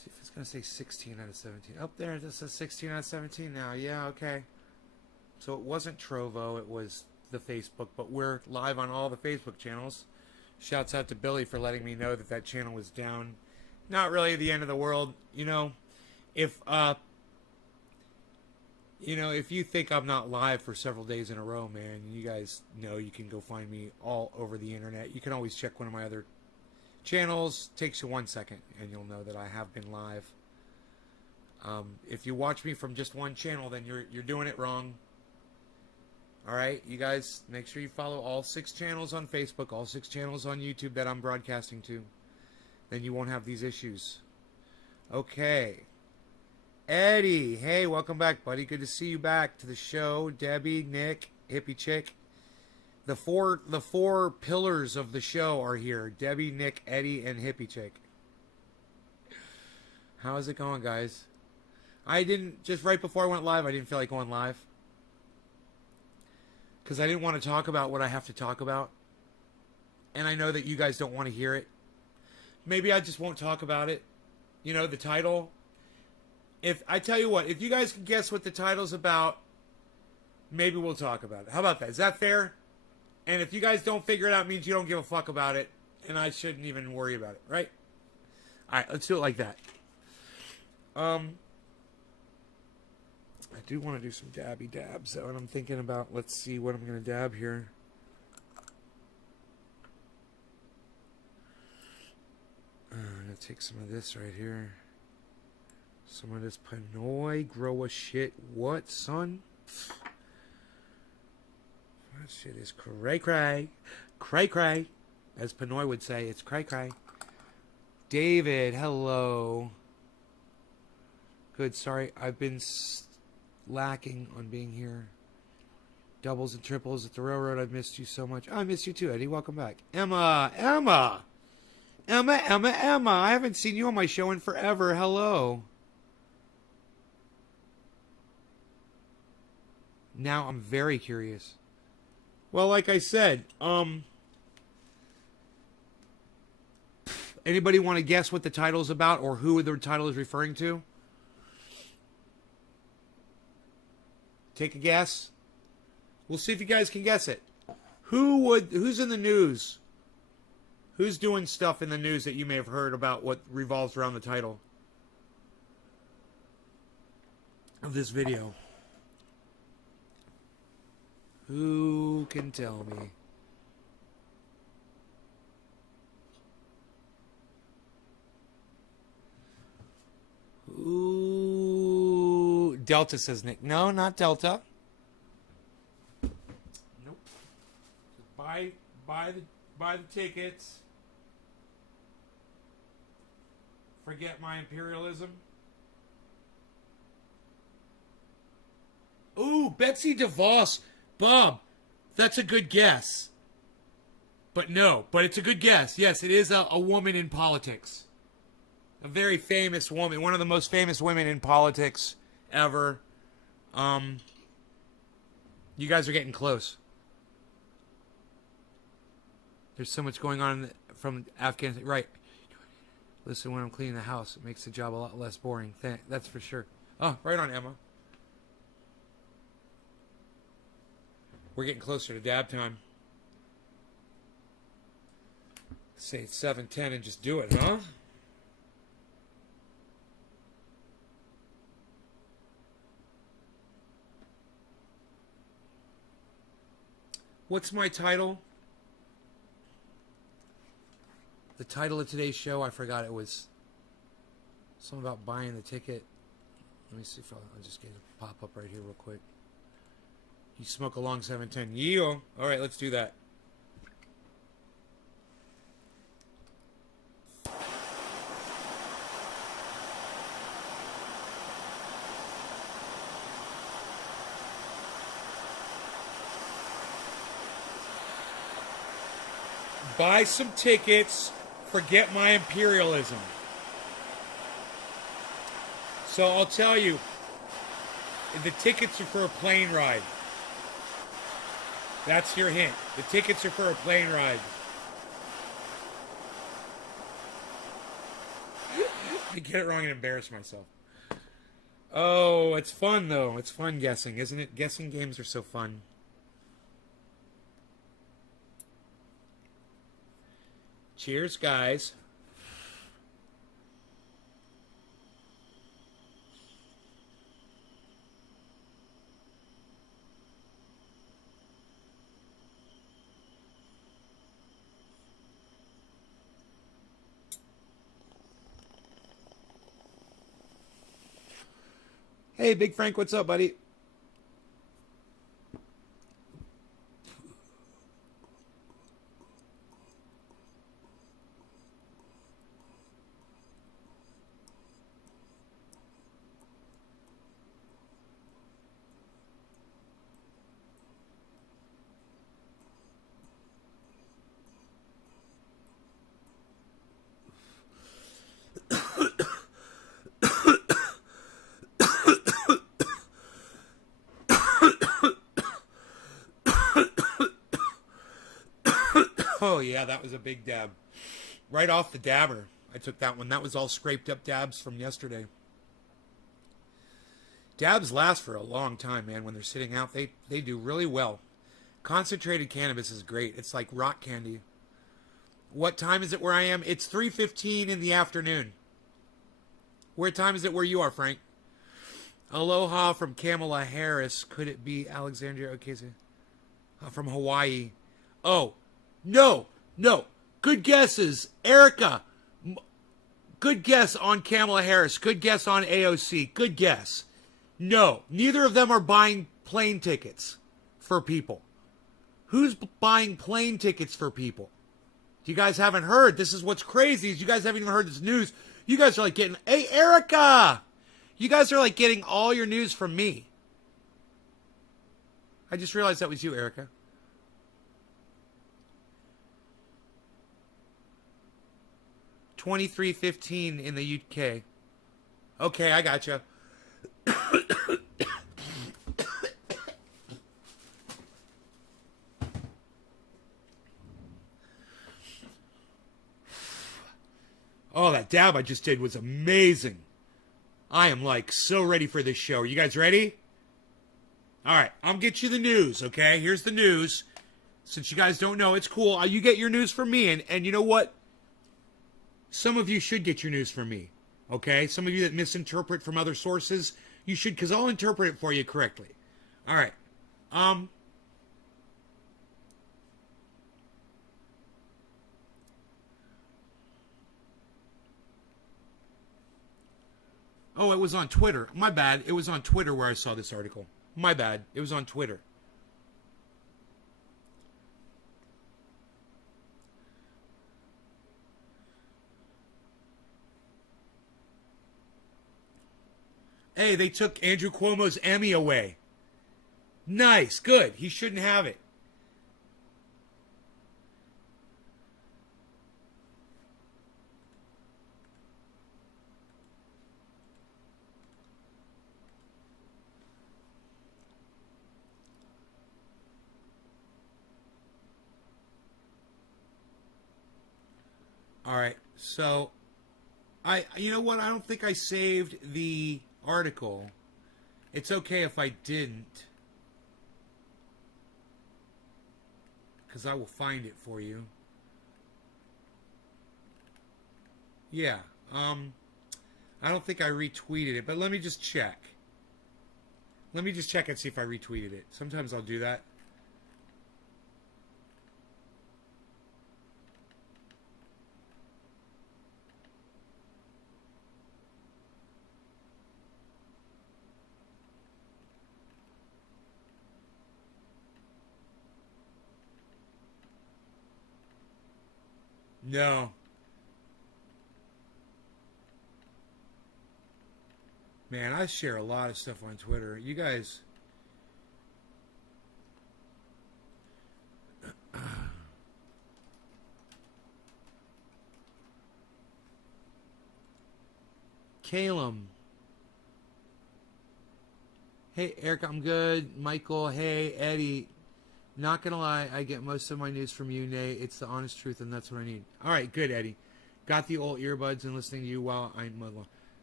See if it's going to say 16 out of 17. Up there, it says 16 out of 17 now. Yeah, okay. So it wasn't Trovo, it was the Facebook, but we're live on all the Facebook channels. Shouts out to Billy for letting me know that that channel was down. Not really the end of the world. You know, if you think I'm not live for several days in a row, man, you guys know you can go find me all over the internet. You can always check one of my other channels. Takes you 1 second, and you'll know that I have been live. If you watch me from just one channel, then you're doing it wrong. All right, you guys, make sure you follow all 6 channels on Facebook, all 6 channels on YouTube that I'm broadcasting to. Then you won't have these issues. Okay. Eddie, hey, welcome back, buddy. Good to see you back to the show. Debbie, Nick, Hippie Chick. The four pillars of the show are here. Debbie, Nick, Eddie, and Hippie Chick. How's it going, guys? Just right before I went live, I didn't feel like going live. Because I didn't want to talk about what I have to talk about. And I know that you guys don't want to hear it. Maybe I just won't talk about it. You know, the title. If I tell you what, if you guys can guess what the title's about, maybe we'll talk about it. How about that? Is that fair? And if you guys don't figure it out, it means you don't give a fuck about it. And I shouldn't even worry about it, right? Alright, let's do it like that. I do want to do some dabby dabs, though, and I'm thinking about, let's see what I'm going to dab here. I'm going to take some of this right here. Some of this Panoy, grow a shit. What, son? That shit is cray-cray. Cray-cray. As Panoy would say, it's cray-cray. David, hello. Good, sorry, I've been lacking on being here. Doubles and triples at the railroad. I've missed you so much. I missed you too, Eddie. Welcome back. Emma. I haven't seen you on my show in forever. Hello. Now I'm very curious. Well, like I said, anybody want to guess what the title's about or who the title is referring to? Take a guess. We'll see if you guys can guess it. Who's in the news? Who's doing stuff in the news that you may have heard about what revolves around the title of this video? Who can tell me? Ooh, Delta, says Nick. No, not Delta. Nope. Just buy the tickets. Forget my imperialism. Ooh, Betsy DeVos. Bob, that's a good guess. But no, but it's a good guess. Yes, it is a woman in politics. A very famous woman. One of the most famous women in politics ever. You guys are getting close. There's so much going on from Afghanistan. Right. Listen, when I'm cleaning the house, it makes the job a lot less boring. That's for sure. Oh, right on, Emma. We're getting closer to dab time. Say it's 7:10 and just do it, huh? What's my title? The title of today's show, I forgot it was something about buying the ticket. Let me see if I'll just get it pop up right here real quick. You smoke along 710. Yeah. All right, let's do that. Buy some tickets. Forget my imperialism. So I'll tell you, the tickets are for a plane ride. That's your hint. The tickets are for a plane ride. get it wrong and embarrass myself. Oh, it's fun, though. It's fun guessing, isn't it? Guessing games are so fun. Cheers, guys. Hey, Big Frank, what's up, buddy? Oh, yeah, that was a big dab. Right off the dabber, I took that one. That was all scraped up dabs from yesterday. Dabs last for a long time, man. When they're sitting out, they do really well. Concentrated cannabis is great. It's like rock candy. What time is it where I am? It's 3:15 in the afternoon. What time is it where you are, Frank? Aloha from Kamala Harris. Could it be Alexandria Ocasio? From Hawaii. Oh, no. Good guesses. Erica. Good guess on Kamala Harris. Good guess on AOC. Good guess. No, neither of them are buying plane tickets for people. Who's buying plane tickets for people? You guys haven't heard. This is what's crazy is you guys haven't even heard this news. You guys are like getting, hey, Erica! You guys are like getting all your news from me. I just realized that was you, Erica. $23.15 in the UK. Okay, I gotcha. Oh, that dab I just did was amazing. I am like so ready for this show. Are you guys ready? All right, I'll get you the news, okay? Here's the news. Since you guys don't know, it's cool. You get your news from me, and you know what? Some of you should get your news from me, okay? Some of you that misinterpret from other sources, you should, because I'll interpret it for you correctly. All right. Oh, it was on Twitter. My bad. It was on Twitter where I saw this article. My bad. It was on Twitter. Hey, they took Andrew Cuomo's Emmy away. Nice. Good. He shouldn't have it. All right. So, you know what? I don't think I saved the article. It's okay if I didn't, because I will find it for you. Yeah. I don't think I retweeted it, but let me just check. Let me just check and see if I retweeted it. Sometimes I'll do that. No. Man, I share a lot of stuff on Twitter. You guys... Calum. Hey, Eric, I'm good. Michael, hey, Eddie. Not gonna lie, I get most of my news from you, Nay. It's the honest truth, and that's what I need. All right, good, Eddie. Got the old earbuds and listening to you while I'm...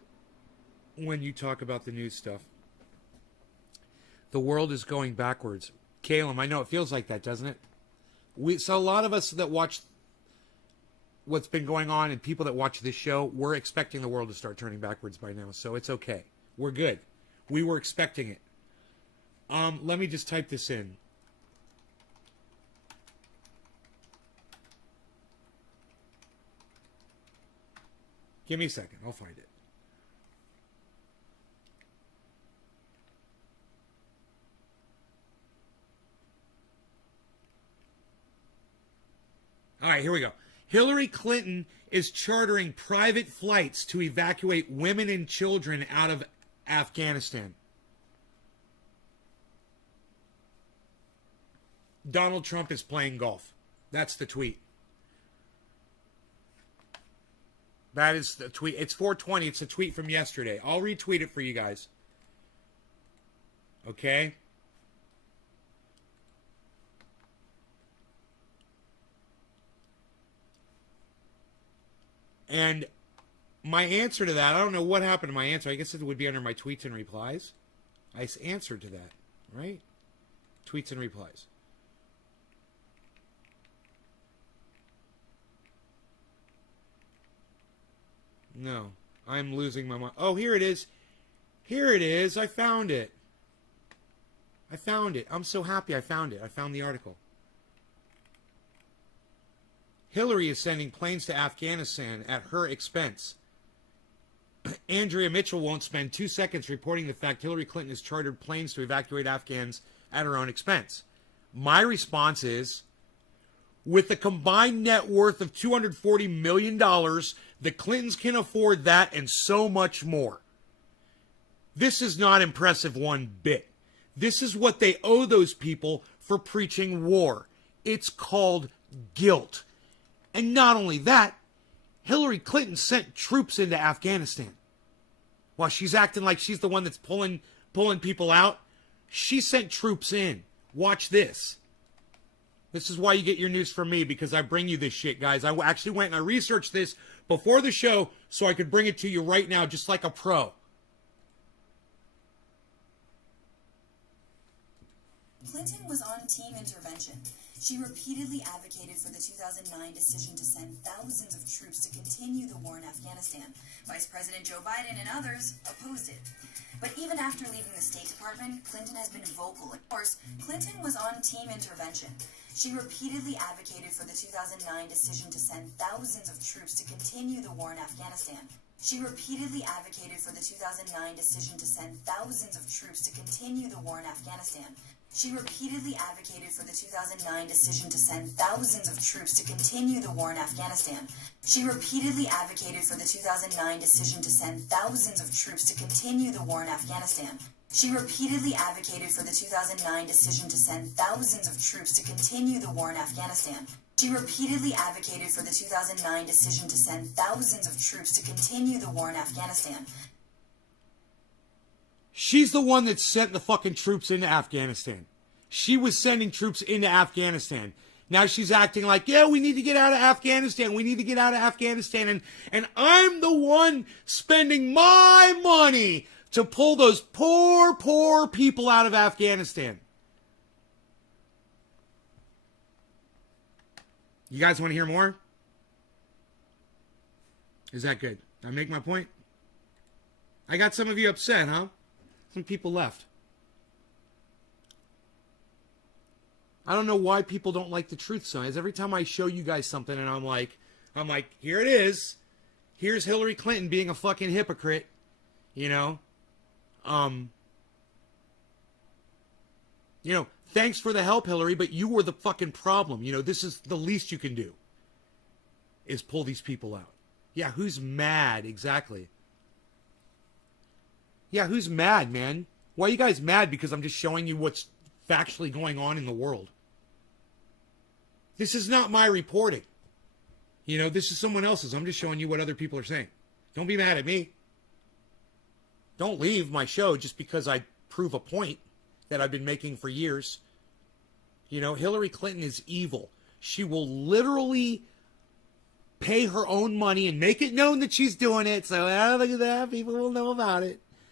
when you talk about the news stuff. The world is going backwards. Caleb, I know it feels like that, doesn't it? So a lot of us that watch what's been going on and people that watch this show, we're expecting the world to start turning backwards by now. So it's okay. We're good. We were expecting it. Let me just type this in. Give me a second. I'll find it. All right, here we go. Hillary Clinton is chartering private flights to evacuate women and children out of Afghanistan. Donald Trump is playing golf. That's the tweet. That is the tweet. It's 4:20. It's a tweet from yesterday. I'll retweet it for you guys. Okay? And my answer to that, I don't know what happened to my answer. I guess it would be under my tweets and replies. I answered to that, right? Tweets and replies. No, I'm losing my mind. Oh, here it is. Here it is. I found it. I found it. I'm so happy I found it. I found the article. Hillary is sending planes to Afghanistan at her expense. Andrea Mitchell won't spend 2 seconds reporting the fact Hillary Clinton has chartered planes to evacuate Afghans at her own expense. My response is, with a combined net worth of $240 million, the Clintons can afford that and so much more. This is not impressive one bit. This is what they owe those people for preaching war. It's called guilt. And not only that, Hillary Clinton sent troops into Afghanistan. While she's acting like she's the one that's pulling people out, she sent troops in. Watch this. This is why you get your news from me, because I bring you this shit, guys. I actually went and I researched this before the show so I could bring it to you right now, just like a pro. Clinton was on team intervention. She repeatedly advocated for the 2009 decision to send thousands of troops to continue the war in Afghanistan. Vice President Joe Biden and others opposed it. But even after leaving the State Department, Clinton has been vocal. Of course, Clinton was on team intervention. She repeatedly advocated for the 2009 decision to send thousands of troops to continue the war in Afghanistan. She repeatedly advocated for the 2009 decision to send thousands of troops to continue the war in Afghanistan. She repeatedly advocated for the 2009 decision to send thousands of troops to continue the war in Afghanistan. She repeatedly advocated for the 2009 decision to send thousands of troops to continue the war in Afghanistan. She repeatedly advocated for the 2009 decision to send thousands of troops to continue the war in Afghanistan. She repeatedly advocated for the 2009 decision to send thousands of troops to continue the war in Afghanistan. She's the one that sent the fucking troops into Afghanistan. She was sending troops into Afghanistan. Now she's acting like, yeah, we need to get out of Afghanistan. We need to get out of Afghanistan. And I'm the one spending my money to pull those poor people out of Afghanistan. You guys want to hear more? Is that good? Did I make my point? I got some of you upset, huh? Some people left. I don't know why people don't like the truth signs. Every time I show you guys something and I'm like, here it is. Here's Hillary Clinton being a fucking hypocrite. You know? Thanks for the help, Hillary, but you were the fucking problem. This is the least you can do. Is pull these people out. Yeah, who's mad? Exactly. Yeah, who's mad, man? Why are you guys mad? Because I'm just showing you what's factually going on in the world. This is not my reporting. This is someone else's. I'm just showing you what other people are saying. Don't be mad at me. Don't leave my show just because I prove a point that I've been making for years. Hillary Clinton is evil. She will literally pay her own money and make it known that she's doing it. So, look at that. People will know about it.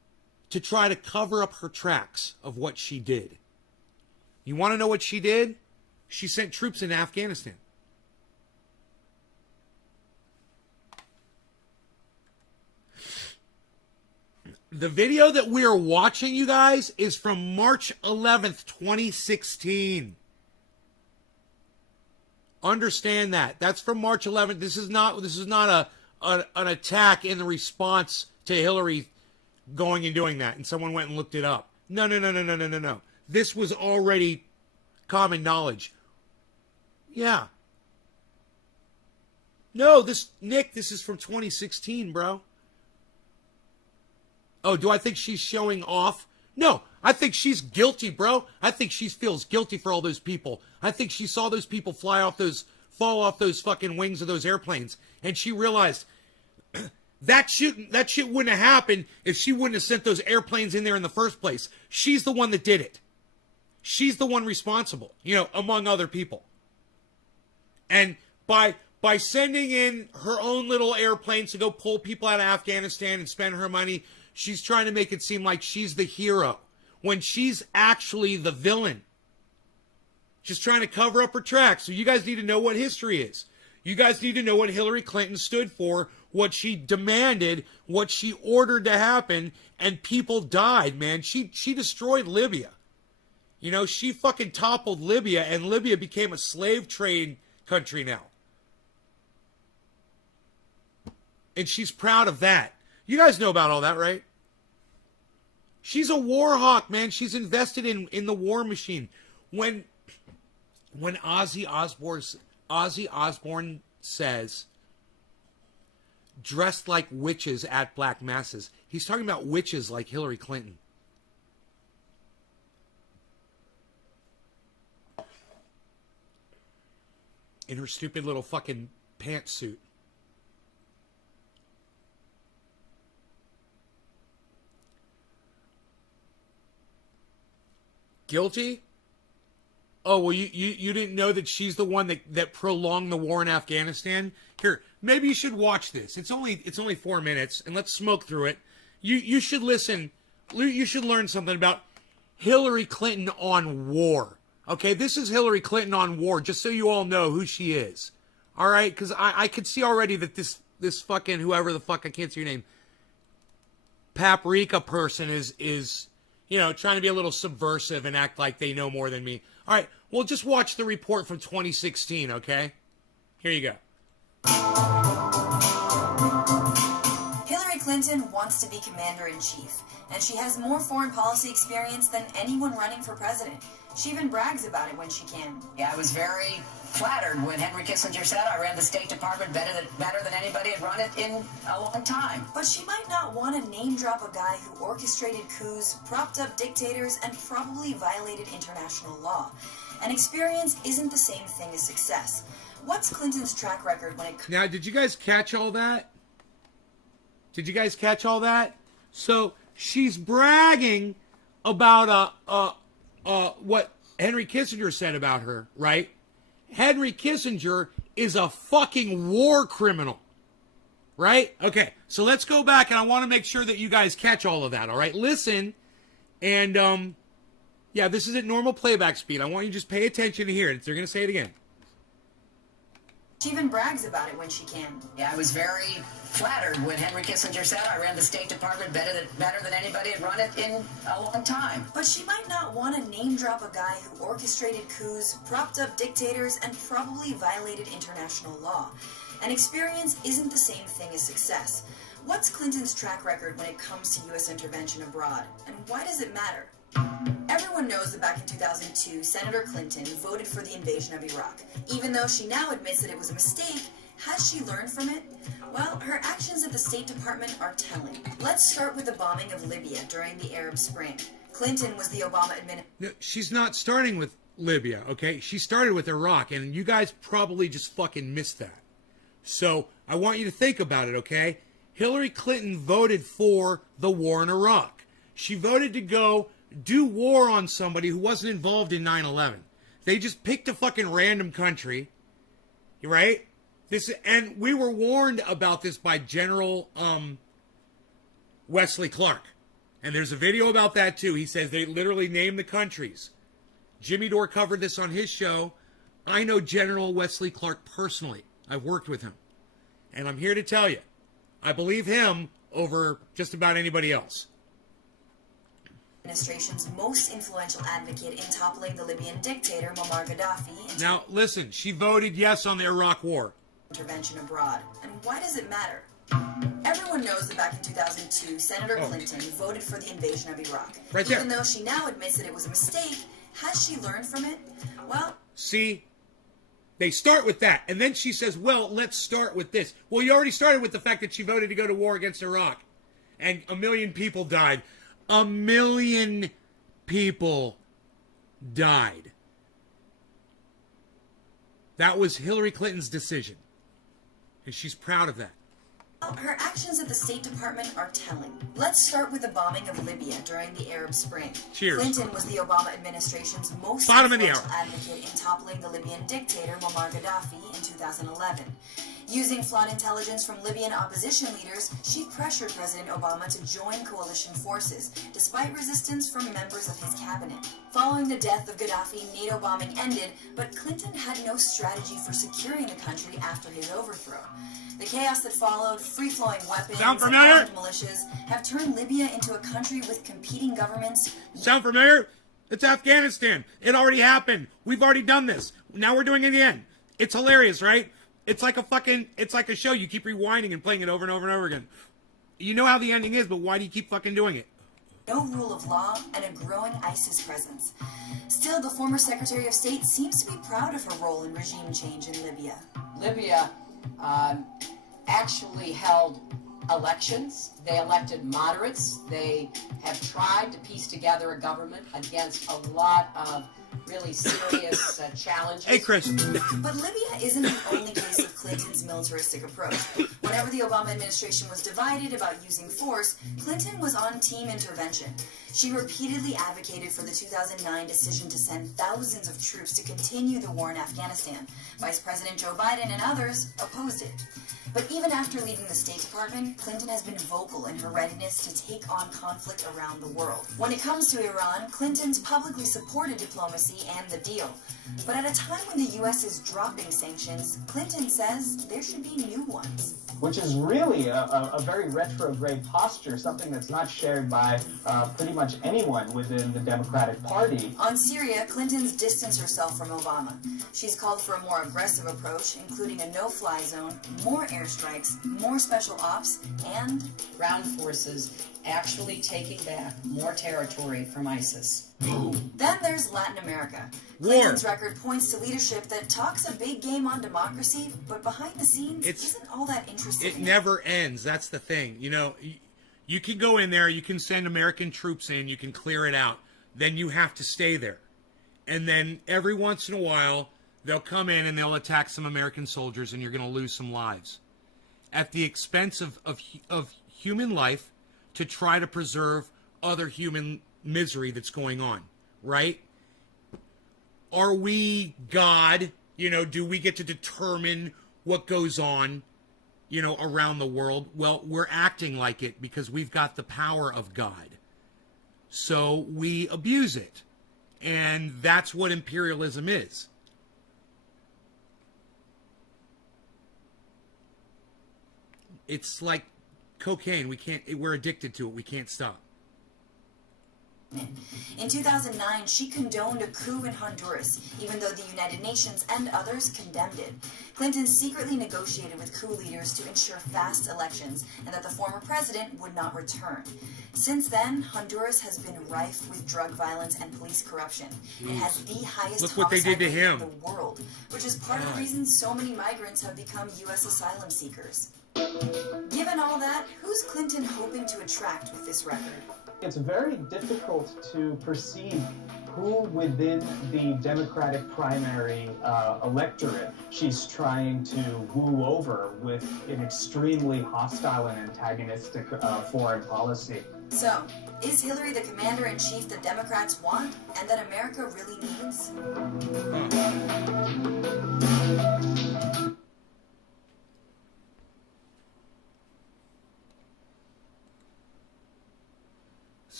to try to cover up her tracks of what she did. You want to know what she did? She sent troops into Afghanistan. The video that we are watching, you guys, is from March 11th, 2016. Understand that. That's from March 11th. This is not an attack in the response to Hillary going and doing that, and someone went and looked it up. No. This was already common knowledge. Yeah. No, Nick, this is from 2016, bro. Oh, do I think she's showing off? No, I think she's guilty, bro. I think she feels guilty for all those people. I think she saw those people fall off those fucking wings of those airplanes, and she realized that shit wouldn't have happened if she wouldn't have sent those airplanes in there in the first place. She's the one that did it. She's the one responsible, among other people. And by sending in her own little airplanes to go pull people out of Afghanistan and spend her money, she's trying to make it seem like she's the hero when she's actually the villain. Just trying to cover up her tracks. So you guys need to know what history is. You guys need to know what Hillary Clinton stood for, what she demanded, what she ordered to happen, and people died, man. She destroyed Libya. She fucking toppled Libya, and Libya became a slave trade country now. And she's proud of that. You guys know about all that, right? She's a war hawk, man. She's invested in the war machine. When Ozzy Osbourne says, dressed like witches at black masses, he's talking about witches like Hillary Clinton. In her stupid little fucking pantsuit. Guilty? Oh, well, you didn't know that she's the one that prolonged the war in Afghanistan? Here, maybe you should watch this. It's only 4 minutes, and let's smoke through it. You should listen. You should learn something about Hillary Clinton on war. Okay, this is Hillary Clinton on war, just so you all know who she is. All right? Because I could see already that this fucking, whoever the fuck, I can't see your name, paprika person is trying to be a little subversive and act like they know more than me. All right, well, just watch the report from 2016, okay? Here you go. Hillary Clinton wants to be commander-in-chief, and she has more foreign policy experience than anyone running for president. She even brags about it when she can. Yeah, I was very flattered when Henry Kissinger said I ran the State Department better than anybody had run it in a long time. But she might not want to name-drop a guy who orchestrated coups, propped up dictators, and probably violated international law. And experience isn't the same thing as success. What's Clinton's track record when it comes... Now, did you guys catch all that? Did you guys catch all that? So, she's bragging about what Henry Kissinger said about her, right? Henry Kissinger is a fucking war criminal, right? Okay, so let's go back, and I want to make sure that you guys catch all of that, all right? Listen, and, yeah, this is at normal playback speed. I want you to just pay attention to hear it. They're going to say it again. She even brags about it when she can. Yeah, I was very flattered when Henry Kissinger said I ran the State Department better than anybody had run it in a long time. But she might not want to name-drop a guy who orchestrated coups, propped up dictators, and probably violated international law. And experience isn't the same thing as success. What's Clinton's track record when it comes to U.S. intervention abroad? And why does it matter? Everyone knows that back in 2002, Senator Clinton voted for the invasion of Iraq. Even though she now admits that it was a mistake, has she learned from it? Well, her actions at the State Department are telling. Let's start with the bombing of Libya during the Arab Spring. Clinton was the Obama administration. No, she's not starting with Libya, okay? She started with Iraq, and you guys probably just fucking missed that. So, I want you to think about it, okay? Hillary Clinton voted for the war in Iraq. She voted to go do war on somebody who wasn't involved in 9/11. They just picked a fucking random country, right? And we were warned about this by General Wesley Clark. And there's a video about that too. He says they literally name the countries. Jimmy Dore covered this on his show. I know General Wesley Clark personally. I've worked with him. And I'm here to tell you, I believe him over just about anybody else. Administration's most influential advocate in toppling the Libyan dictator Muammar Gaddafi. Now, listen, she voted yes on the Iraq War. Intervention abroad. And why does it matter? Everyone knows that back in 2002, Senator Clinton voted for the invasion of Iraq. Right there. Even though she now admits that it was a mistake, has she learned from it? Well, see, they start with that. And then she says, well, let's start with this. Well, you already started with the fact that she voted to go to war against Iraq. And 1 million people died. 1 million people died. That was Hillary Clinton's decision. And she's proud of that. her actions at the State Department are telling. Let's start with the bombing of Libya during the Arab Spring. Cheers. Clinton was the Obama administration's most Bottom of the influential hour. advocate in toppling the Libyan dictator Muammar Gaddafi in 2011. Using flawed intelligence from Libyan opposition leaders, she pressured President Obama to join coalition forces, despite resistance from members of his cabinet. Following the death of Gaddafi, NATO bombing ended, but Clinton had no strategy for securing the country after his overthrow. The chaos that followed, free-flowing weapons Sound and familiar? armed militias have turned Libya into a country with competing governments. Sound familiar? It's Afghanistan. It already happened. We've already done this. Now we're doing it again. It's hilarious, right? It's like a show. You keep rewinding and playing it over and over and over again. You know how the ending is, but why do you keep fucking doing it? No rule of law, and a growing ISIS presence. Still, the former Secretary of State seems to be proud of her role in regime change in Libya. Libya actually held elections. They elected moderates. They have tried to piece together a government against a lot of really serious challenges. Hey, Chris. But Libya isn't the only case of Clinton's militaristic approach. Whenever the Obama administration was divided about using force, Clinton was on team intervention. She repeatedly advocated for the 2009 decision to send thousands of troops to continue the war in Afghanistan. Vice President Joe Biden and others opposed it. But even after leaving the State Department, Clinton has been vocal in her readiness to take on conflict around the world. When it comes to Iran, Clinton's publicly supported diplomacy and the deal. But at a time when the U.S. is dropping sanctions, Clinton says there should be new ones. Which is really a very retrograde posture, something that's not shared by pretty much anyone within the Democratic Party. On Syria, Clinton's distanced herself from Obama. She's called for a more aggressive approach, including a no-fly zone, more airstrikes, more special ops, and Ground forces actually taking back more territory from ISIS. then there's Latin America. War. Clinton's record points to leadership that talks a big game on democracy, but behind the scenes isn't all that interesting. It never ends. That's the thing. You know, you can go in there, you can send American troops in, you can clear it out. Then you have to stay there. And then every once in a while, they'll come in and they'll attack some American soldiers and you're going to lose some lives. At the expense of human life to try to preserve other human misery that's going on, right? Are we God? You know, do we get to determine what goes on, you know, around the world? Well, we're acting like it because we've got the power of God. So we abuse it. And that's what imperialism is. It's like cocaine. We're addicted to it. We can't stop. In 2009, she condoned a coup in Honduras, even though the United Nations and others condemned it. Clinton secretly negotiated with coup leaders to ensure fast elections and that the former president would not return. Since then, Honduras has been rife with drug violence and police corruption. It has the highest Look what they did to homicide rate him. in the world, which is part of the reason so many migrants have become U.S. asylum seekers. Given all that, who's Clinton hoping to attract with this record? It's very difficult to perceive who within the Democratic primary electorate she's trying to woo over with an extremely hostile and antagonistic foreign policy. So, is Hillary the commander-in-chief the Democrats want and that America really needs?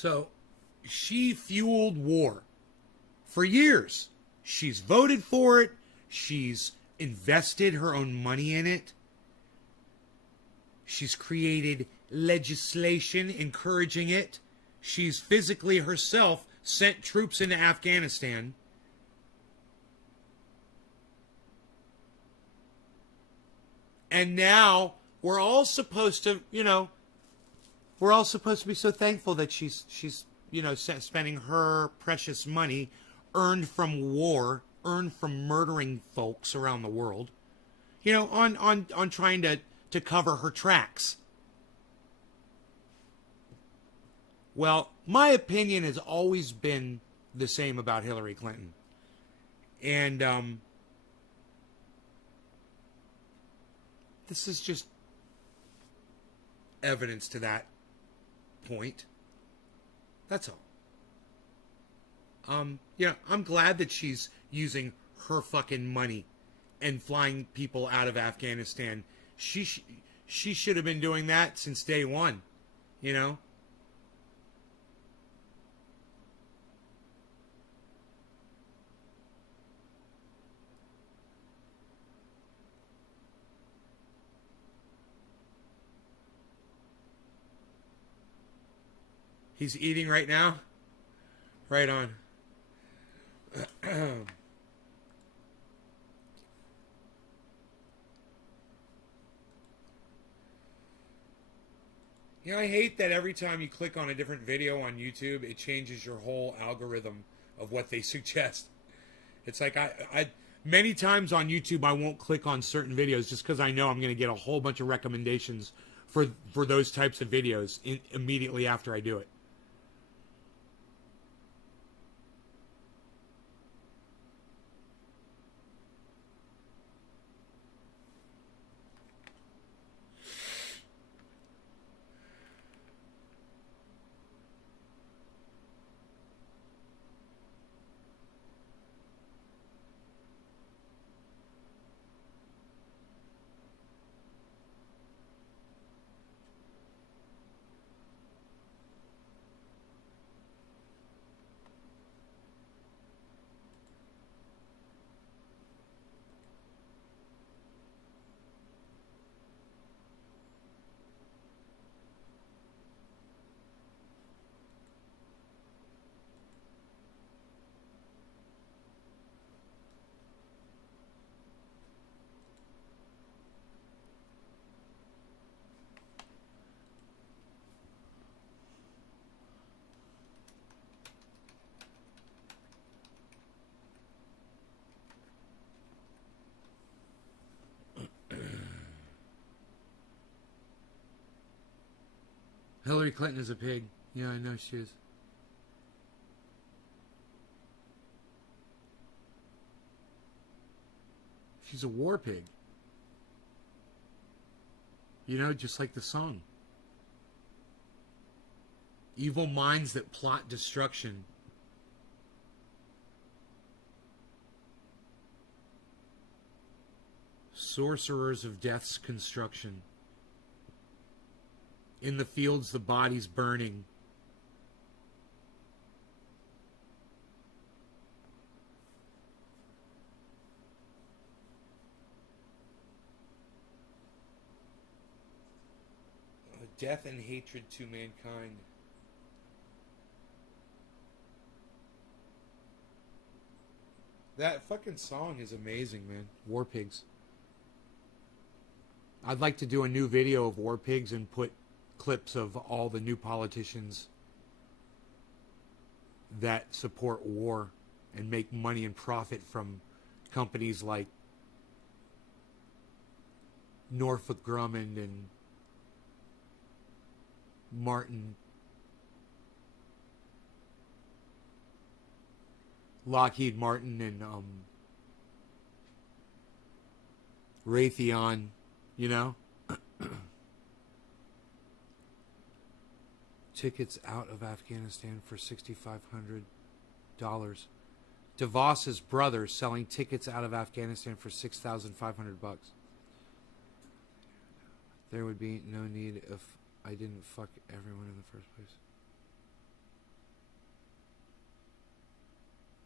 So she fueled war for years. She's voted for it. She's invested her own money in it. She's created legislation encouraging it. She's physically herself sent troops into Afghanistan. And now we're all supposed to, we're all supposed to be so thankful that she's spending her precious money earned from war, earned from murdering folks around the world, on trying to cover her tracks. Well, my opinion has always been the same about Hillary Clinton. And this is just evidence to that point. That's all. I'm glad that she's using her fucking money and flying people out of Afghanistan. She should have been doing that since day one, He's eating right now? Right on. I hate that every time you click on a different video on YouTube, it changes your whole algorithm of what they suggest. It's like I many times on YouTube I won't click on certain videos just because I know I'm going to get a whole bunch of recommendations for those types of videos immediately after I do it. Hillary Clinton is a pig. Yeah, I know she is. She's a war pig. Just like the song. Evil minds that plot destruction. Sorcerers of death's construction. In the fields, the bodies burning. Death and hatred to mankind. That fucking song is amazing, man. War pigs. I'd like to do a new video of war pigs and put clips of all the new politicians that support war and make money and profit from companies like Northrop Grumman and Martin, Lockheed Martin, and Raytheon, Tickets out of Afghanistan for $6,500. DeVos's brother selling tickets out of Afghanistan for $6,500. There would be no need if I didn't fuck everyone in the first place.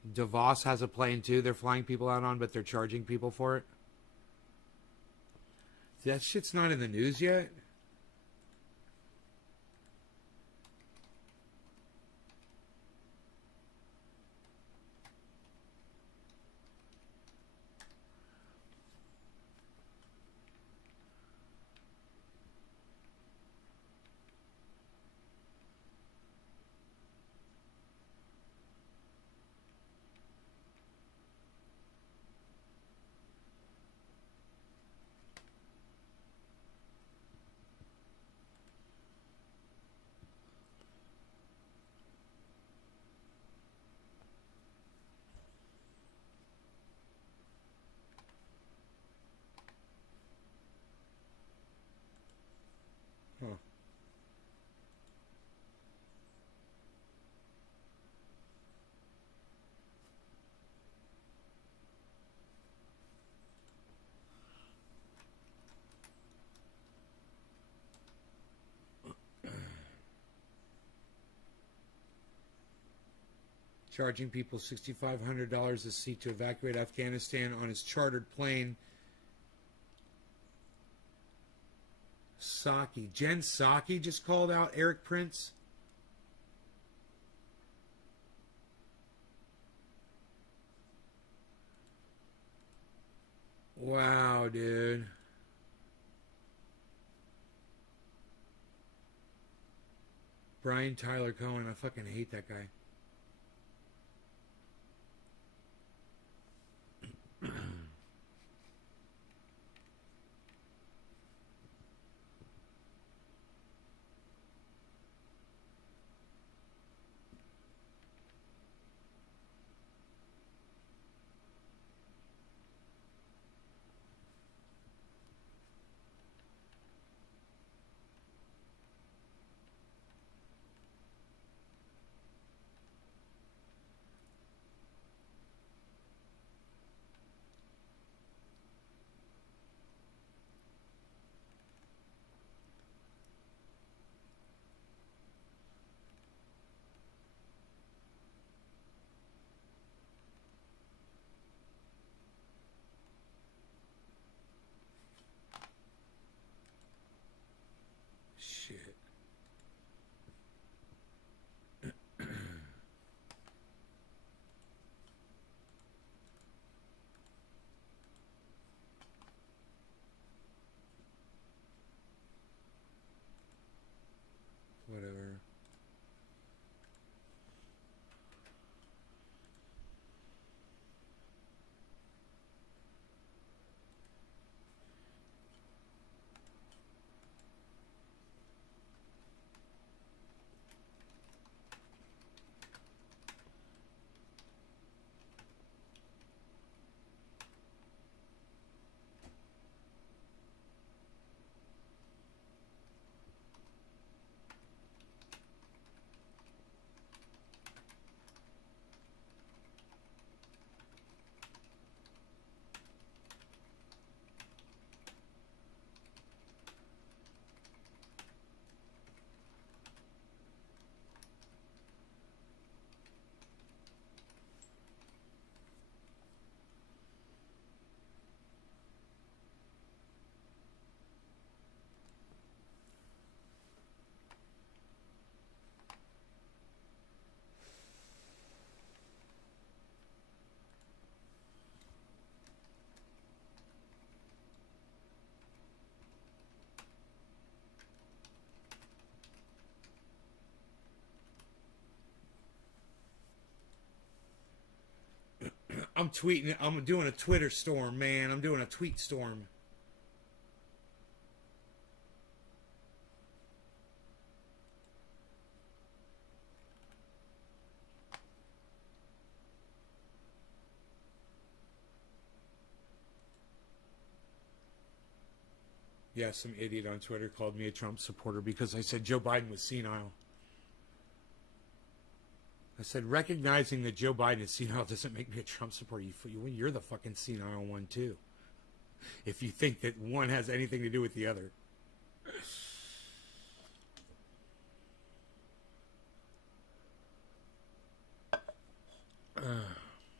DeVos has a plane too. They're flying people out on, but they're charging people for it. That shit's not in the news yet. Huh. Charging people $6,500 a seat to evacuate Afghanistan on his chartered plane. Psaki. Jen Psaki just called out Eric Prince. Wow, dude. Brian Tyler Cohen. I fucking hate that guy. Shit. Whatever. I'm tweeting. I'm doing a Twitter storm, man. I'm doing a tweet storm. Yeah, some idiot on Twitter called me a Trump supporter because I said Joe Biden was senile. I said, recognizing that Joe Biden is senile doesn't make me a Trump supporter. You're the fucking senile one, too. If you think that one has anything to do with the other.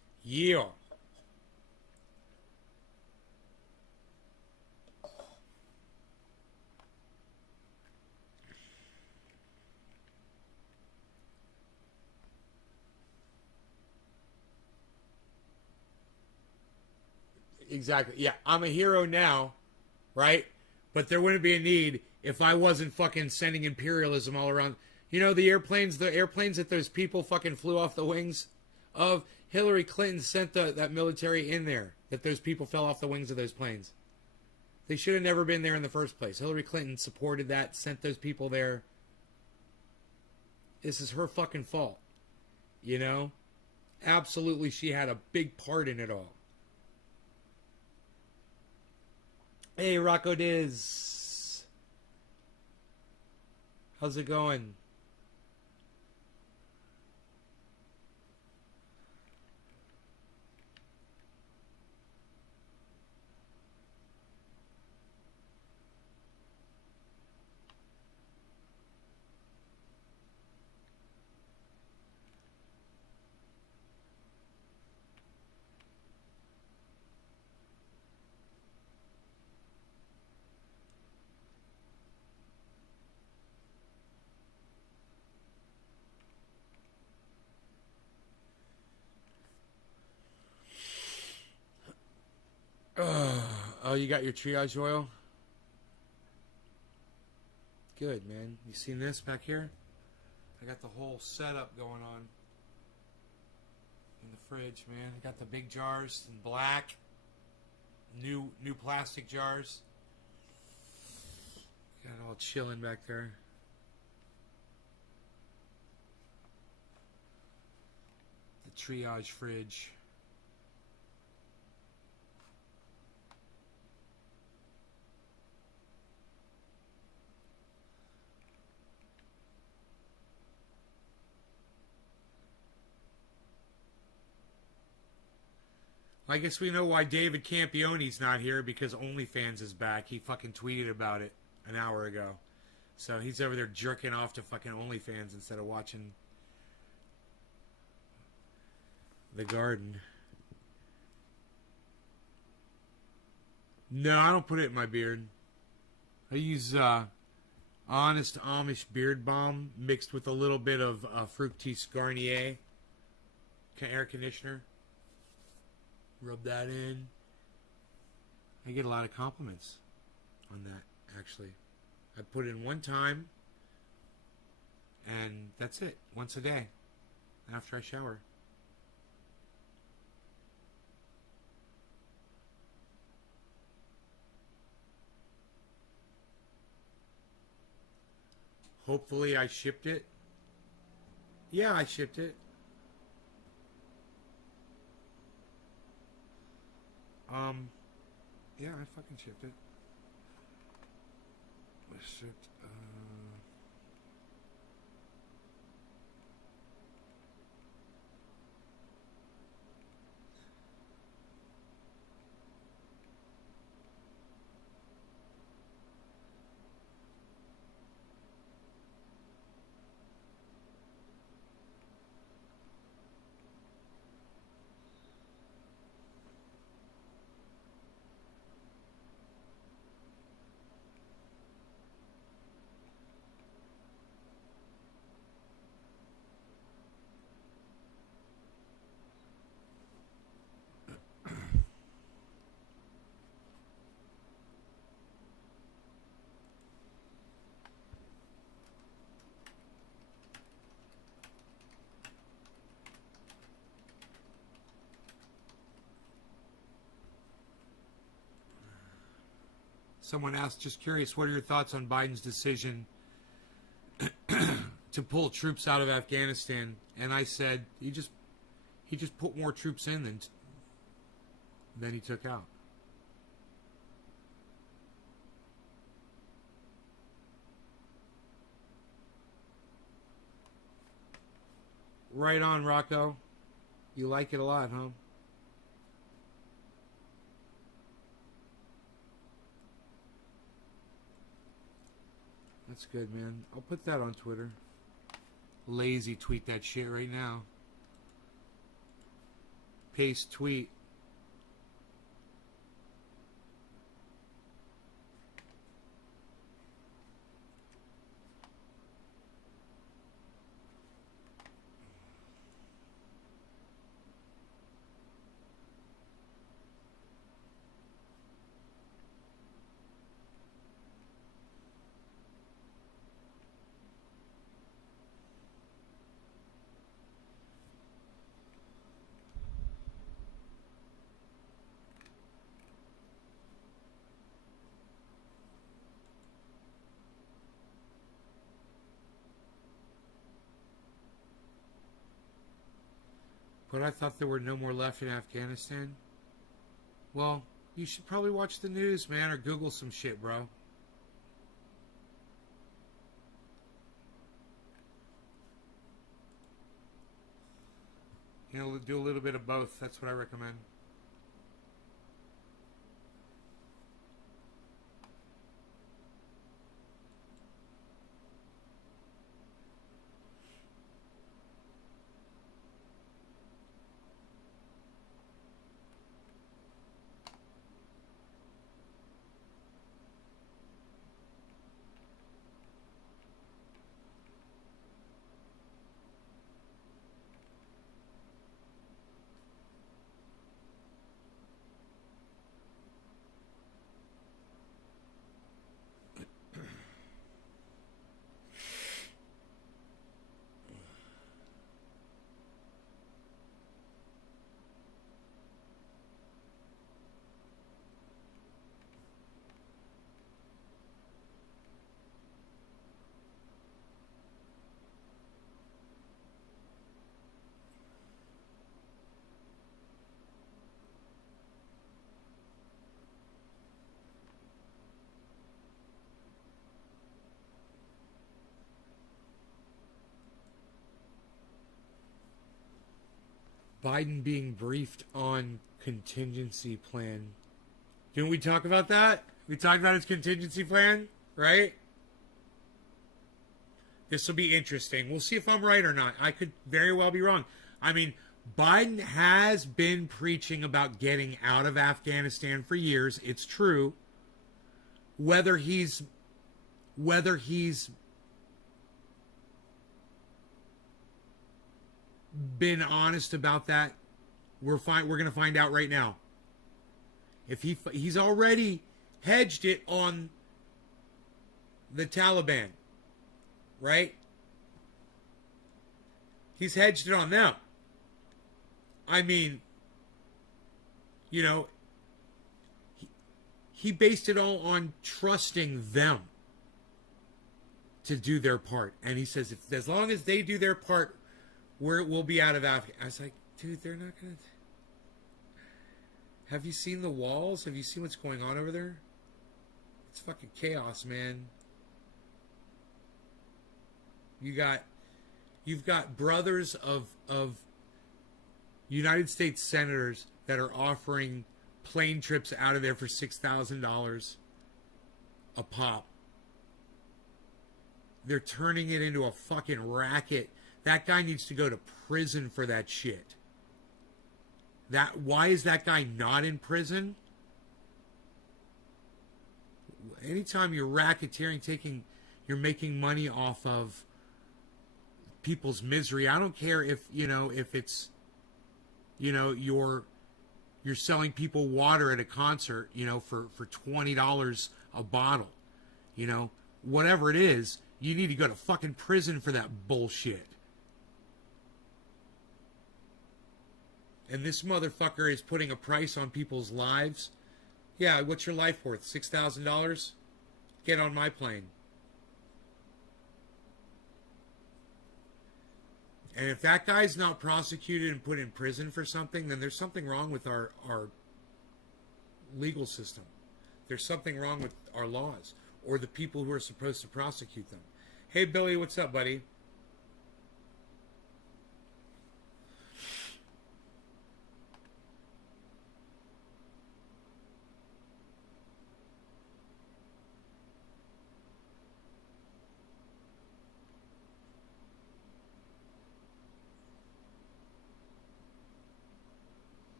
Yeah. Exactly. Yeah, I'm a hero now, right? But there wouldn't be a need if I wasn't fucking sending imperialism all around. You know the airplanes that those people fucking flew off the wings of. Hillary Clinton sent that military in there. That those people fell off the wings of those planes. They should have never been there in the first place. Hillary Clinton supported that, sent those people there. This is her fucking fault. You know? Absolutely, she had a big part in it all. Hey, Rocco Diz. How's it going? Oh, you got your triage oil? Good, man. You seen this back here? I got the whole setup going on in the fridge, man. I got the big jars in black, new plastic jars. Got it all chilling back there. The triage fridge. I guess we know why David Campione's not here, because OnlyFans is back. He fucking tweeted about it an hour ago. So he's over there jerking off to fucking OnlyFans instead of watching The Garden. No, I don't put it in my beard. I use Honest Amish Beard Balm mixed with a little bit of Fructis Garnier air conditioner. Rub that in. I get a lot of compliments on that, actually. I put it in one time, and that's it. Once a day, after I shower. Hopefully I shipped it. Yeah, I shipped it. Yeah, I fucking shipped it. I shipped, someone asked, just curious, what are your thoughts on Biden's decision to pull troops out of Afghanistan? And I said, he just put more troops in than he took out. Right on, Rocco. You like it a lot, huh? That's good, man. I'll put that on Twitter. Lazy tweet that shit right now. paste tweet. But I thought there were no more left in Afghanistan. Well, you should probably watch the news, man, or Google some shit, bro. You know, do a little bit of both. That's what I recommend. Biden being briefed on contingency plan. Didn't we talk about that? We talked about his contingency plan, right? This will be interesting. We'll see if I'm right or not. I could very well be wrong. I mean, Biden has been preaching about getting out of Afghanistan for years. It's true. Whether he's been honest about that, we're going to find out right now. If he's already hedged it on the Taliban, right? He's hedged it on them. I mean, you know, he based it all on trusting them to do their part. And he says, if, as long as they do their part, we'll be out of Afghanistan. I was like, dude, they're not going to... Have you seen the walls? Have you seen what's going on over there? It's fucking chaos, man. You've got brothers of United States senators that are offering plane trips out of there for $6,000 a pop. They're turning it into a fucking racket. That guy needs to go to prison for that shit. Why is that guy not in prison? Anytime you're racketeering, you're making money off of people's misery. I don't care if it's, you're selling people water at a concert, for $20 a bottle, whatever it is, you need to go to fucking prison for that bullshit. And this motherfucker is putting a price on people's lives. Yeah, what's your life worth? $6,000? Get on my plane. And if that guy's not prosecuted and put in prison for something, then there's something wrong with our legal system. There's something wrong with our laws or the people who are supposed to prosecute them. Hey, Billy, what's up, buddy?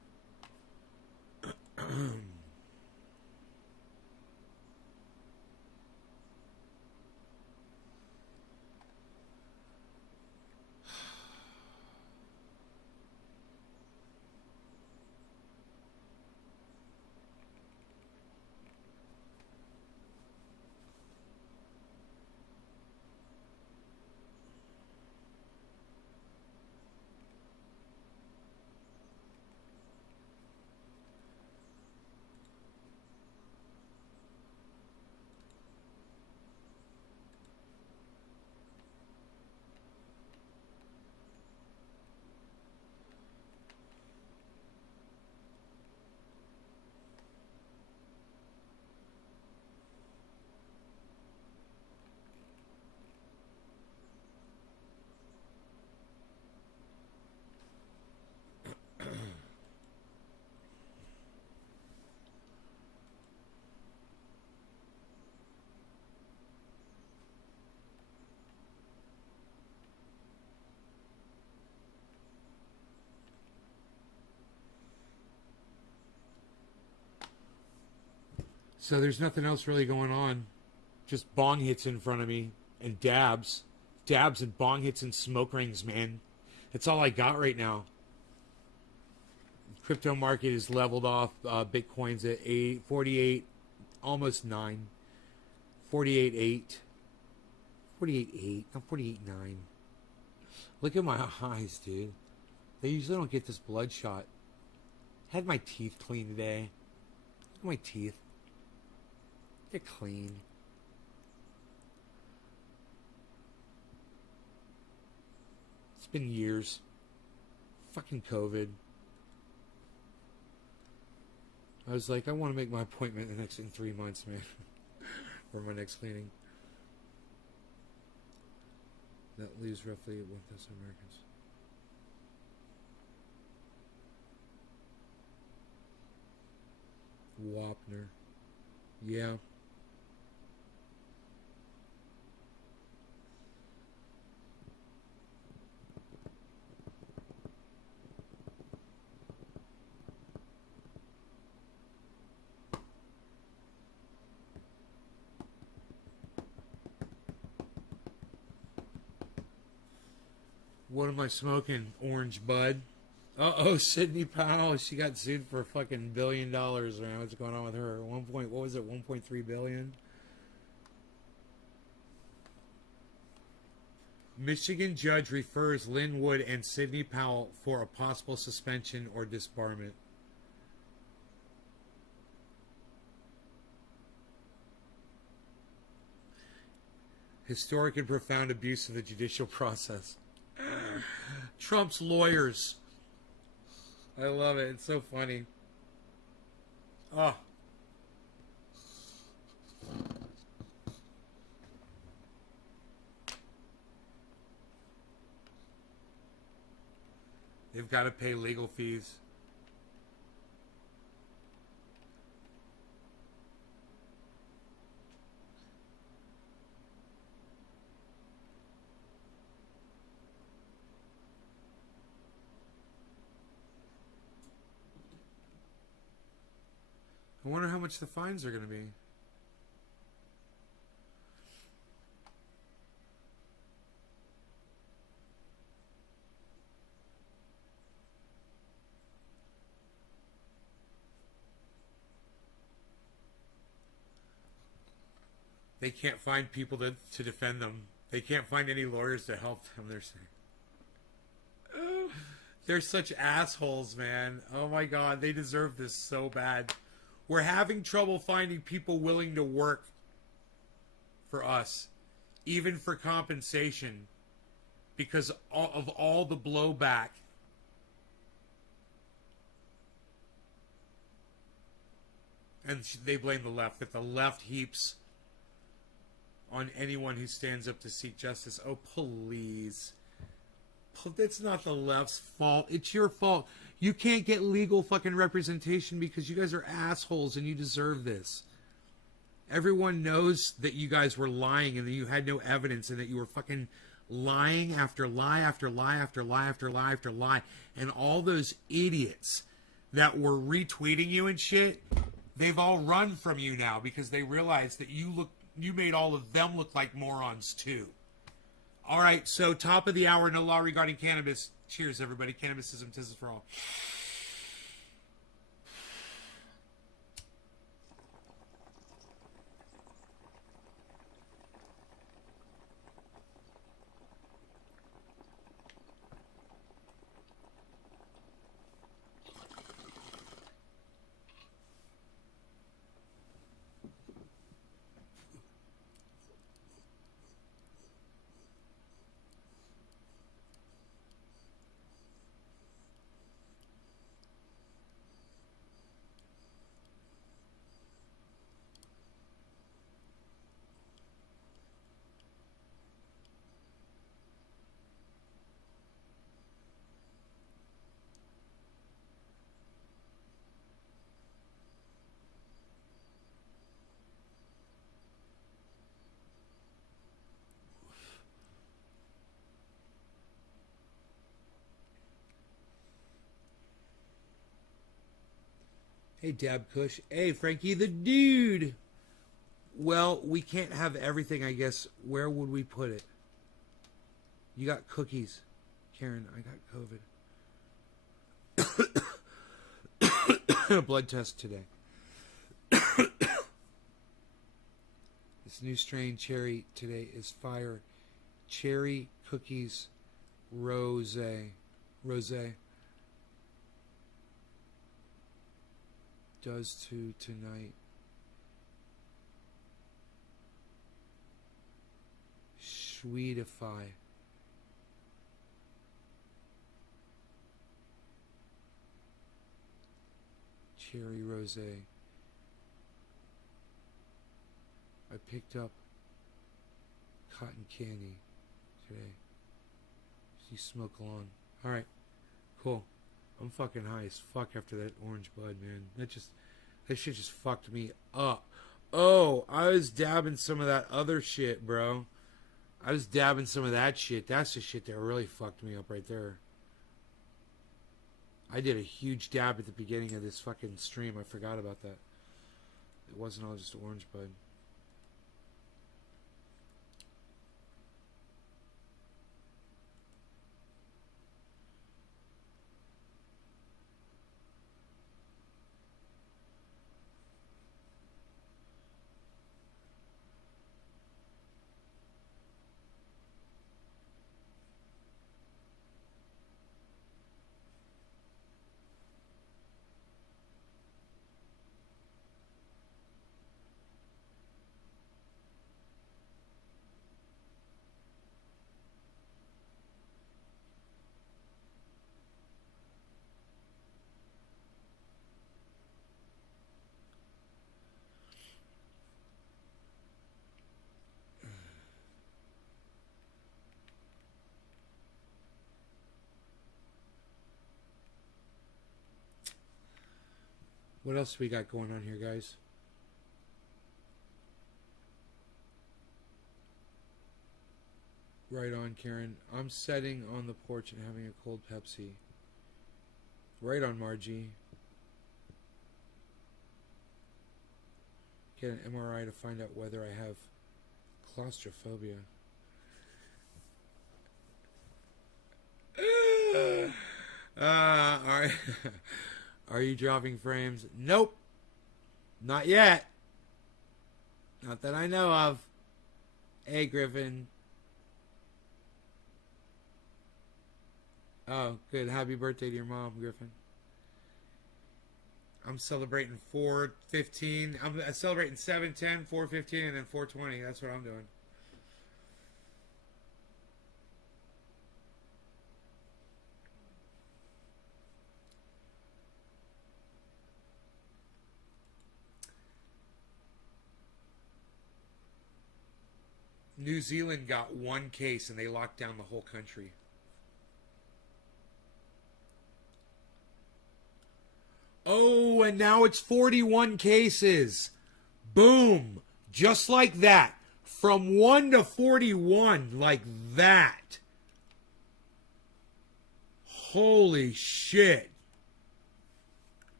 So there's nothing else really going on. Just bong hits in front of me and dabs. Dabs and bong hits and smoke rings, man. That's all I got right now. Crypto market is leveled off. Bitcoin's at 48, almost 9. 48.8. 48.8. I'm 48.9. Look at my eyes, dude. They usually don't get this bloodshot. Had my teeth cleaned today. Look at my teeth. They're clean. It's been years. Fucking COVID. I was like, I want to make my appointment in 3 months, man. For my next cleaning. That leaves roughly 1,000 Americans. Wapner. Yeah. What am I smoking? Orange bud. Uh-oh, Sidney Powell. She got sued for fucking $1 billion. Right? What's going on with her? What was it? 1.3 billion? Michigan judge refers Lynn Wood and Sidney Powell for a possible suspension or disbarment. Historic and profound abuse of the judicial process. Trump's lawyers. I love it. It's so funny. Oh. They've got to pay legal fees. I wonder how much the fines are going to be. They can't find people to defend them. They can't find any lawyers to help them, they're saying. Oh, they're such assholes, man. Oh my God, they deserve this so bad. We're having trouble finding people willing to work for us, even for compensation, because of all the blowback. And they blame the left, that the left heaps on anyone who stands up to seek justice. Oh, please. It's not the left's fault. It's your fault. You can't get legal fucking representation because you guys are assholes and you deserve this. Everyone knows that you guys were lying and that you had no evidence and that you were fucking lying after lie after lie after lie after lie after lie. And all those idiots that were retweeting you and shit, they've all run from you now because they realize that you made all of them look like morons too. All right, so top of the hour, no law regarding cannabis. Cheers, everybody. Cannabism, tis for all. Hey, Dab Kush. Hey, Frankie the Dude. Well, we can't have everything, I guess. Where would we put it? You got cookies. Karen, I got COVID. Blood test today. This new strain cherry today is fire. Cherry cookies rose. Does to tonight. Sweetify. Cherry rose. I picked up cotton candy today. You smoke along. Alright. Cool. I'm fucking high as fuck after that orange bud, man. That shit just fucked me up. Oh, I was dabbing some of that other shit, bro. I was dabbing some of that shit. That's the shit that really fucked me up right there. I did a huge dab at the beginning of this fucking stream. I forgot about that. It wasn't all just orange bud. What else we got going on here, guys? Right on, Karen. I'm sitting on the porch and having a cold Pepsi. Right on, Margie. Get an MRI to find out whether I have claustrophobia. All right. Are you dropping frames? Nope. Not yet. Not that I know of. Hey, Griffin. Oh, good. Happy birthday to your mom, Griffin. I'm celebrating 4:15. I'm celebrating 7:10, 4:15, and then 4:20. That's what I'm doing. New Zealand got one case and they locked down the whole country. Oh, and now it's 41 cases. Boom. Just like that. From 1 to 41. Like that. Holy shit.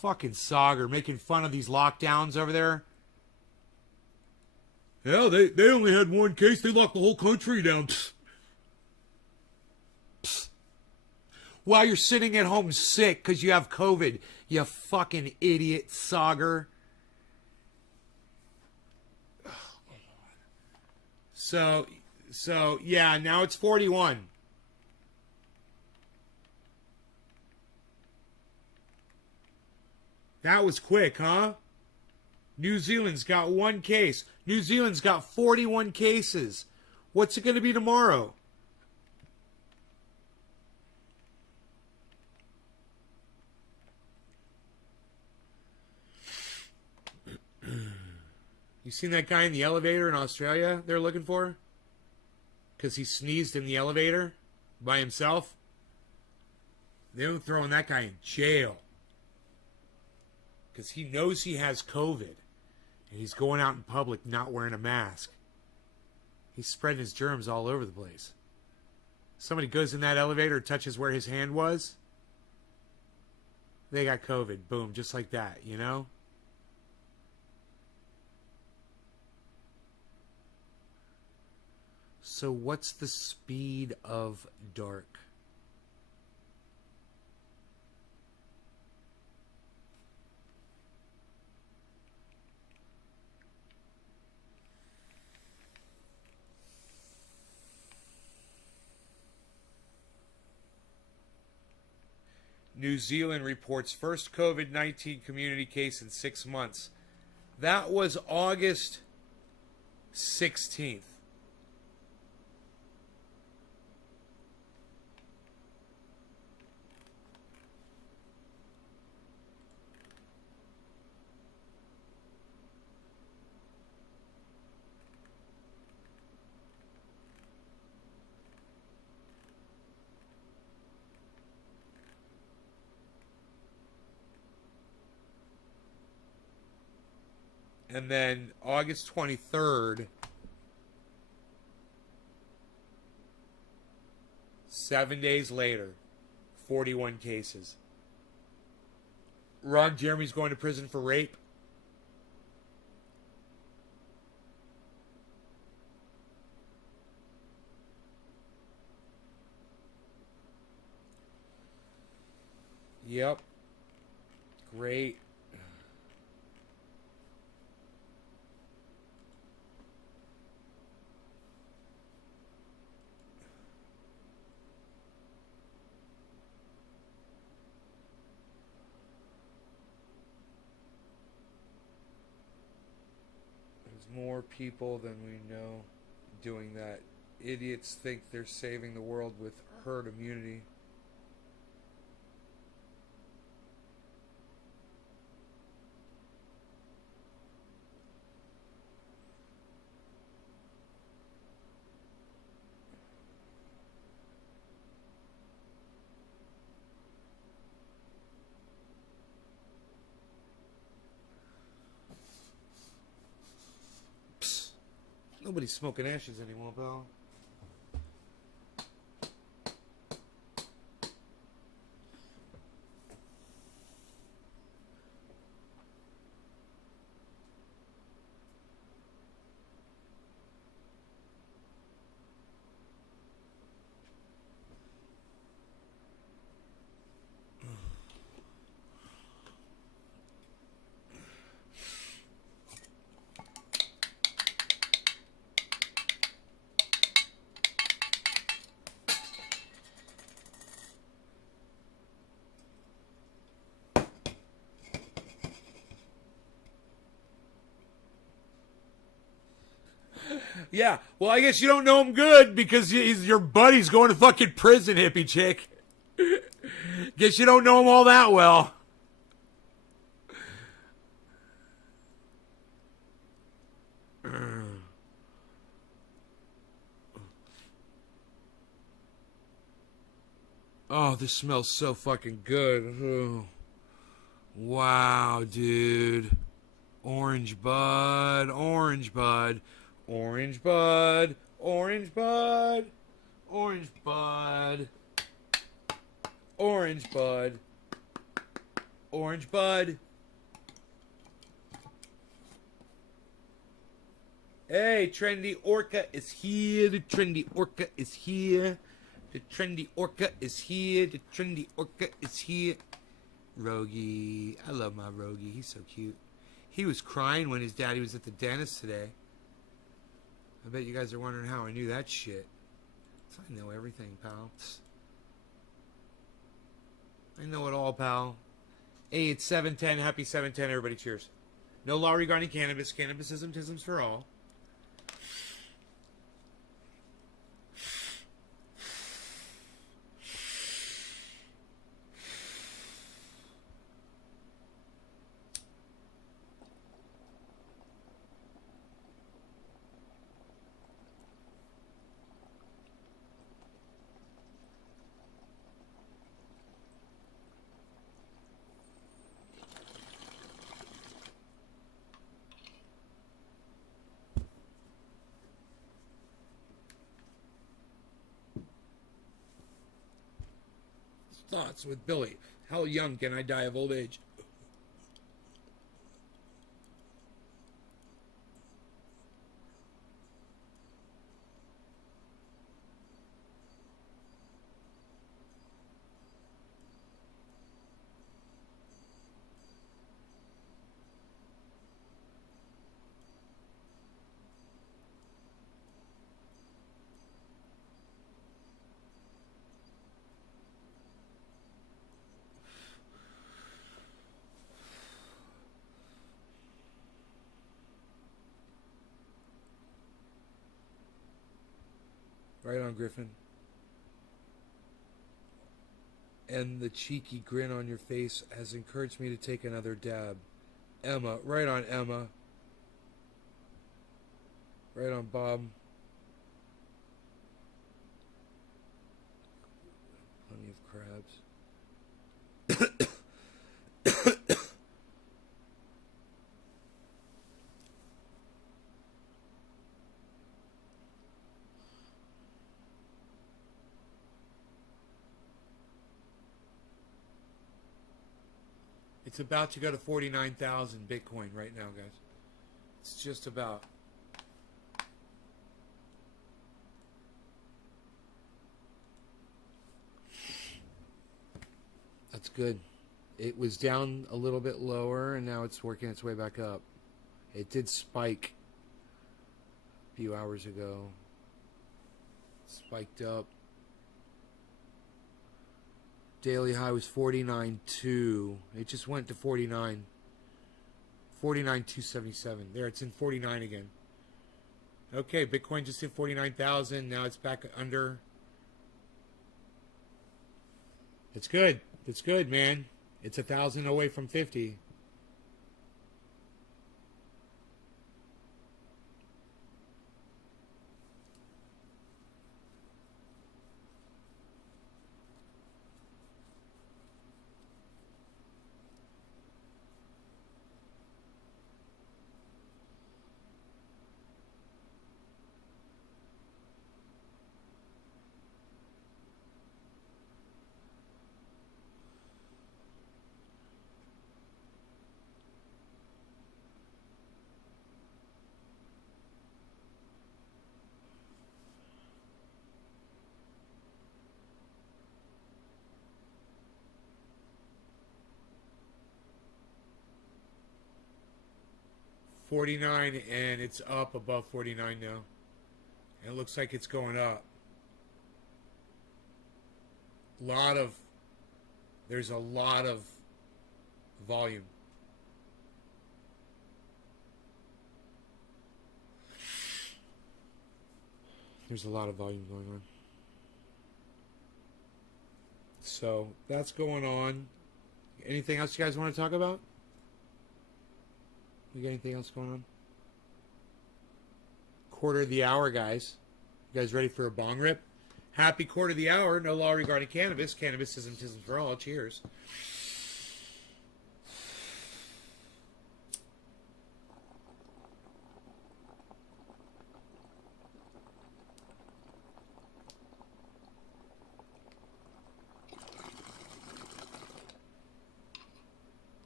Fucking Sauger making fun of these lockdowns over there. Yeah, they only had one case. They locked the whole country down. Psst. Psst. While you're sitting at home sick because you have COVID, you fucking idiot, Sauger. So yeah, now it's 41. That was quick, huh? New Zealand's got one case. New Zealand's got 41 cases. What's it going to be tomorrow? You seen that guy in the elevator in Australia they're looking for? Because he sneezed in the elevator by himself? They're throwing that guy in jail. Because he knows he has COVID. And he's going out in public not wearing a mask. He's spreading his germs all over the place. Somebody goes in that elevator, touches where his hand was. They got COVID. Boom, just like that, you know? So what's the speed of dark? New Zealand reports first COVID-19 community case in 6 months. That was August 16th. And then August 23rd, 7 days later, 41 cases. Ron Jeremy's going to prison for rape. Yep. Great. More people than we know doing that. Idiots think they're saving the world with herd immunity. Nobody's smoking ashes anymore, pal. Yeah, well, I guess you don't know him good because he's your buddy's going to fucking prison, hippie chick. Guess you don't know him all that well. Oh, this smells so fucking good. Oh. Wow, dude. Orange bud, orange bud. Orange bud, orange bud, orange bud, orange bud. Orange bud. Hey, Trendy Orca is here. The Trendy Orca is here. The Trendy Orca is here. The Trendy Orca is here. Rogie. I love my Rogie. He's so cute. He was crying when his daddy was at the dentist today. I bet you guys are wondering how I knew that shit. I know everything, pal. I know it all, pal. Hey, it's 7:10. Happy 7:10, everybody. Cheers. No law regarding cannabis. Cannabisism, tisms for all. Thoughts with Billy. How young can I die of old age? Right on, Griffin. And the cheeky grin on your face has encouraged me to take another dab. Emma. Right on, Emma. Right on, Bob. Plenty of crabs. It's about to go to 49,000 Bitcoin right now, guys. It's just about. That's good. It was down a little bit lower, and now it's working its way back up. It did spike a few hours ago. Spiked up. Daily high was 49.2. It just went to 49. 49,277. There, it's in 49 again. Okay, Bitcoin just hit 49,000. Now it's back under. It's good. It's good, man. It's 1,000 away from 50. $49, and it's up above 49 now. And it looks like it's going up. There's a lot of volume. There's a lot of volume going on. So that's going on. Anything else you guys want to talk about? We got anything else going on? Quarter of the hour, guys. You guys ready for a bong rip? Happy quarter of the hour. No law regarding cannabis. Cannabisism, tism for all. Cheers.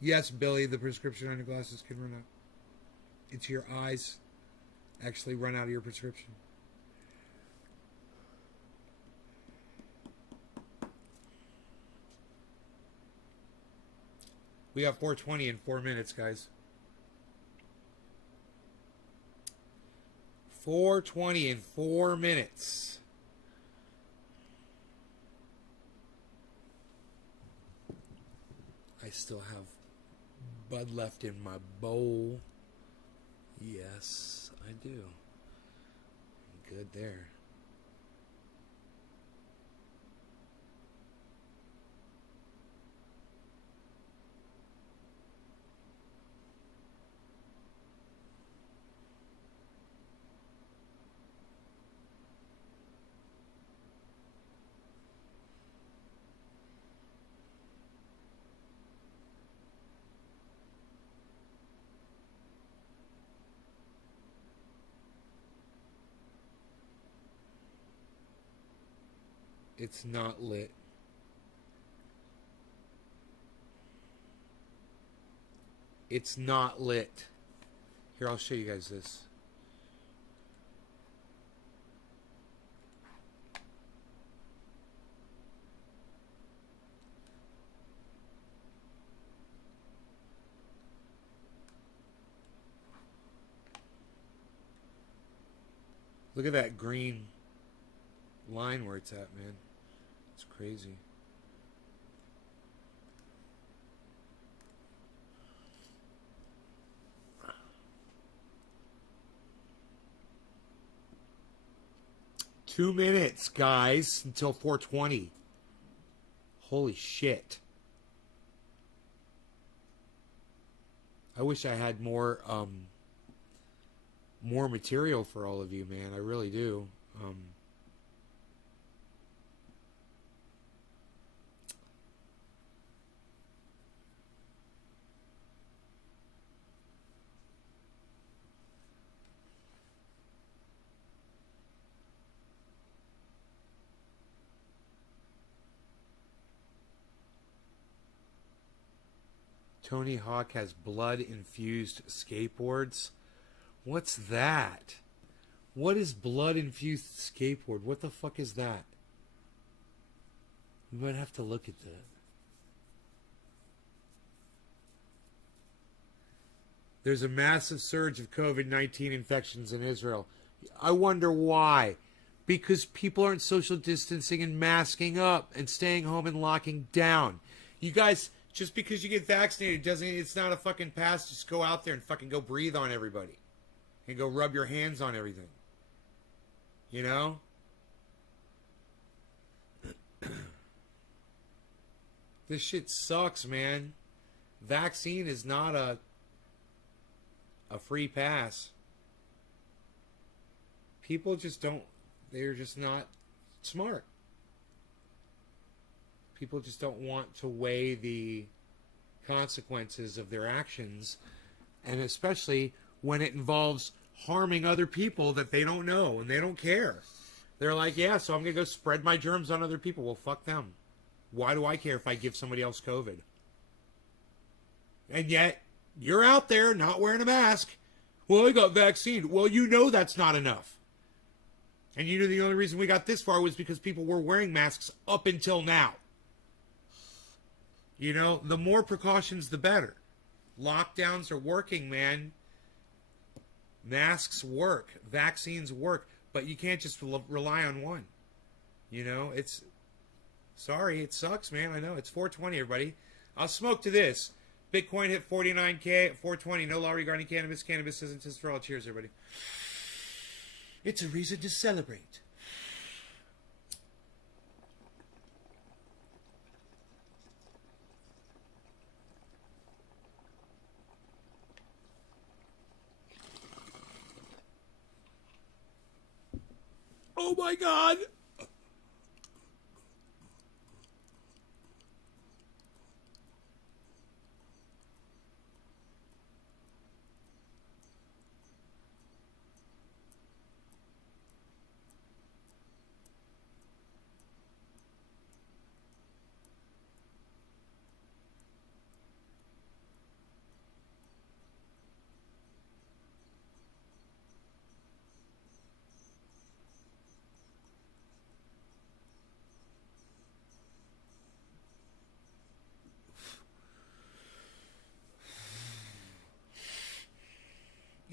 Yes, Billy, the prescription on your glasses can run out. It's your eyes actually run out of your prescription. We got 4:20 in 4 minutes, guys. 4:20 in 4 minutes. I still have Bud left in my bowl. Yes, I do. Good there. It's not lit. It's not lit. Here, I'll show you guys this. Look at that green line where it's at, man. It's crazy. Two minutes, guys, until 4:20. Holy shit. I wish I had more material for all of you, man. I really do. Tony Hawk has blood-infused skateboards. What's that? What is blood-infused skateboard? What the fuck is that? We might have to look at that. There's a massive surge of COVID-19 infections in Israel. I wonder why. Because people aren't social distancing and masking up and staying home and locking down. You guys, just because you get vaccinated doesn't, it's not a fucking pass. Just go out there and fucking go breathe on everybody. And go rub your hands on everything. You know? This shit sucks, man. Vaccine is not a free pass. People just don't, they're just not smart. People just don't want to weigh the consequences of their actions, and especially when it involves harming other people that they don't know and they don't care. They're like, yeah, so I'm going to go spread my germs on other people. Well, fuck them. Why do I care if I give somebody else COVID? And yet, you're out there not wearing a mask. Well, I got vaccinated. Well, you know that's not enough. And you know the only reason we got this far was because people were wearing masks up until now. You know, the more precautions, the better. Lockdowns are working, man. Masks work. Vaccines work. But you can't just rely on one. You know, it's... Sorry, it sucks, man. I know. It's 4:20, everybody. I'll smoke to this. Bitcoin hit 49K at 4:20. No law regarding cannabis. Cannabis isn't just for all. Cheers, everybody. It's a reason to celebrate. Oh my God!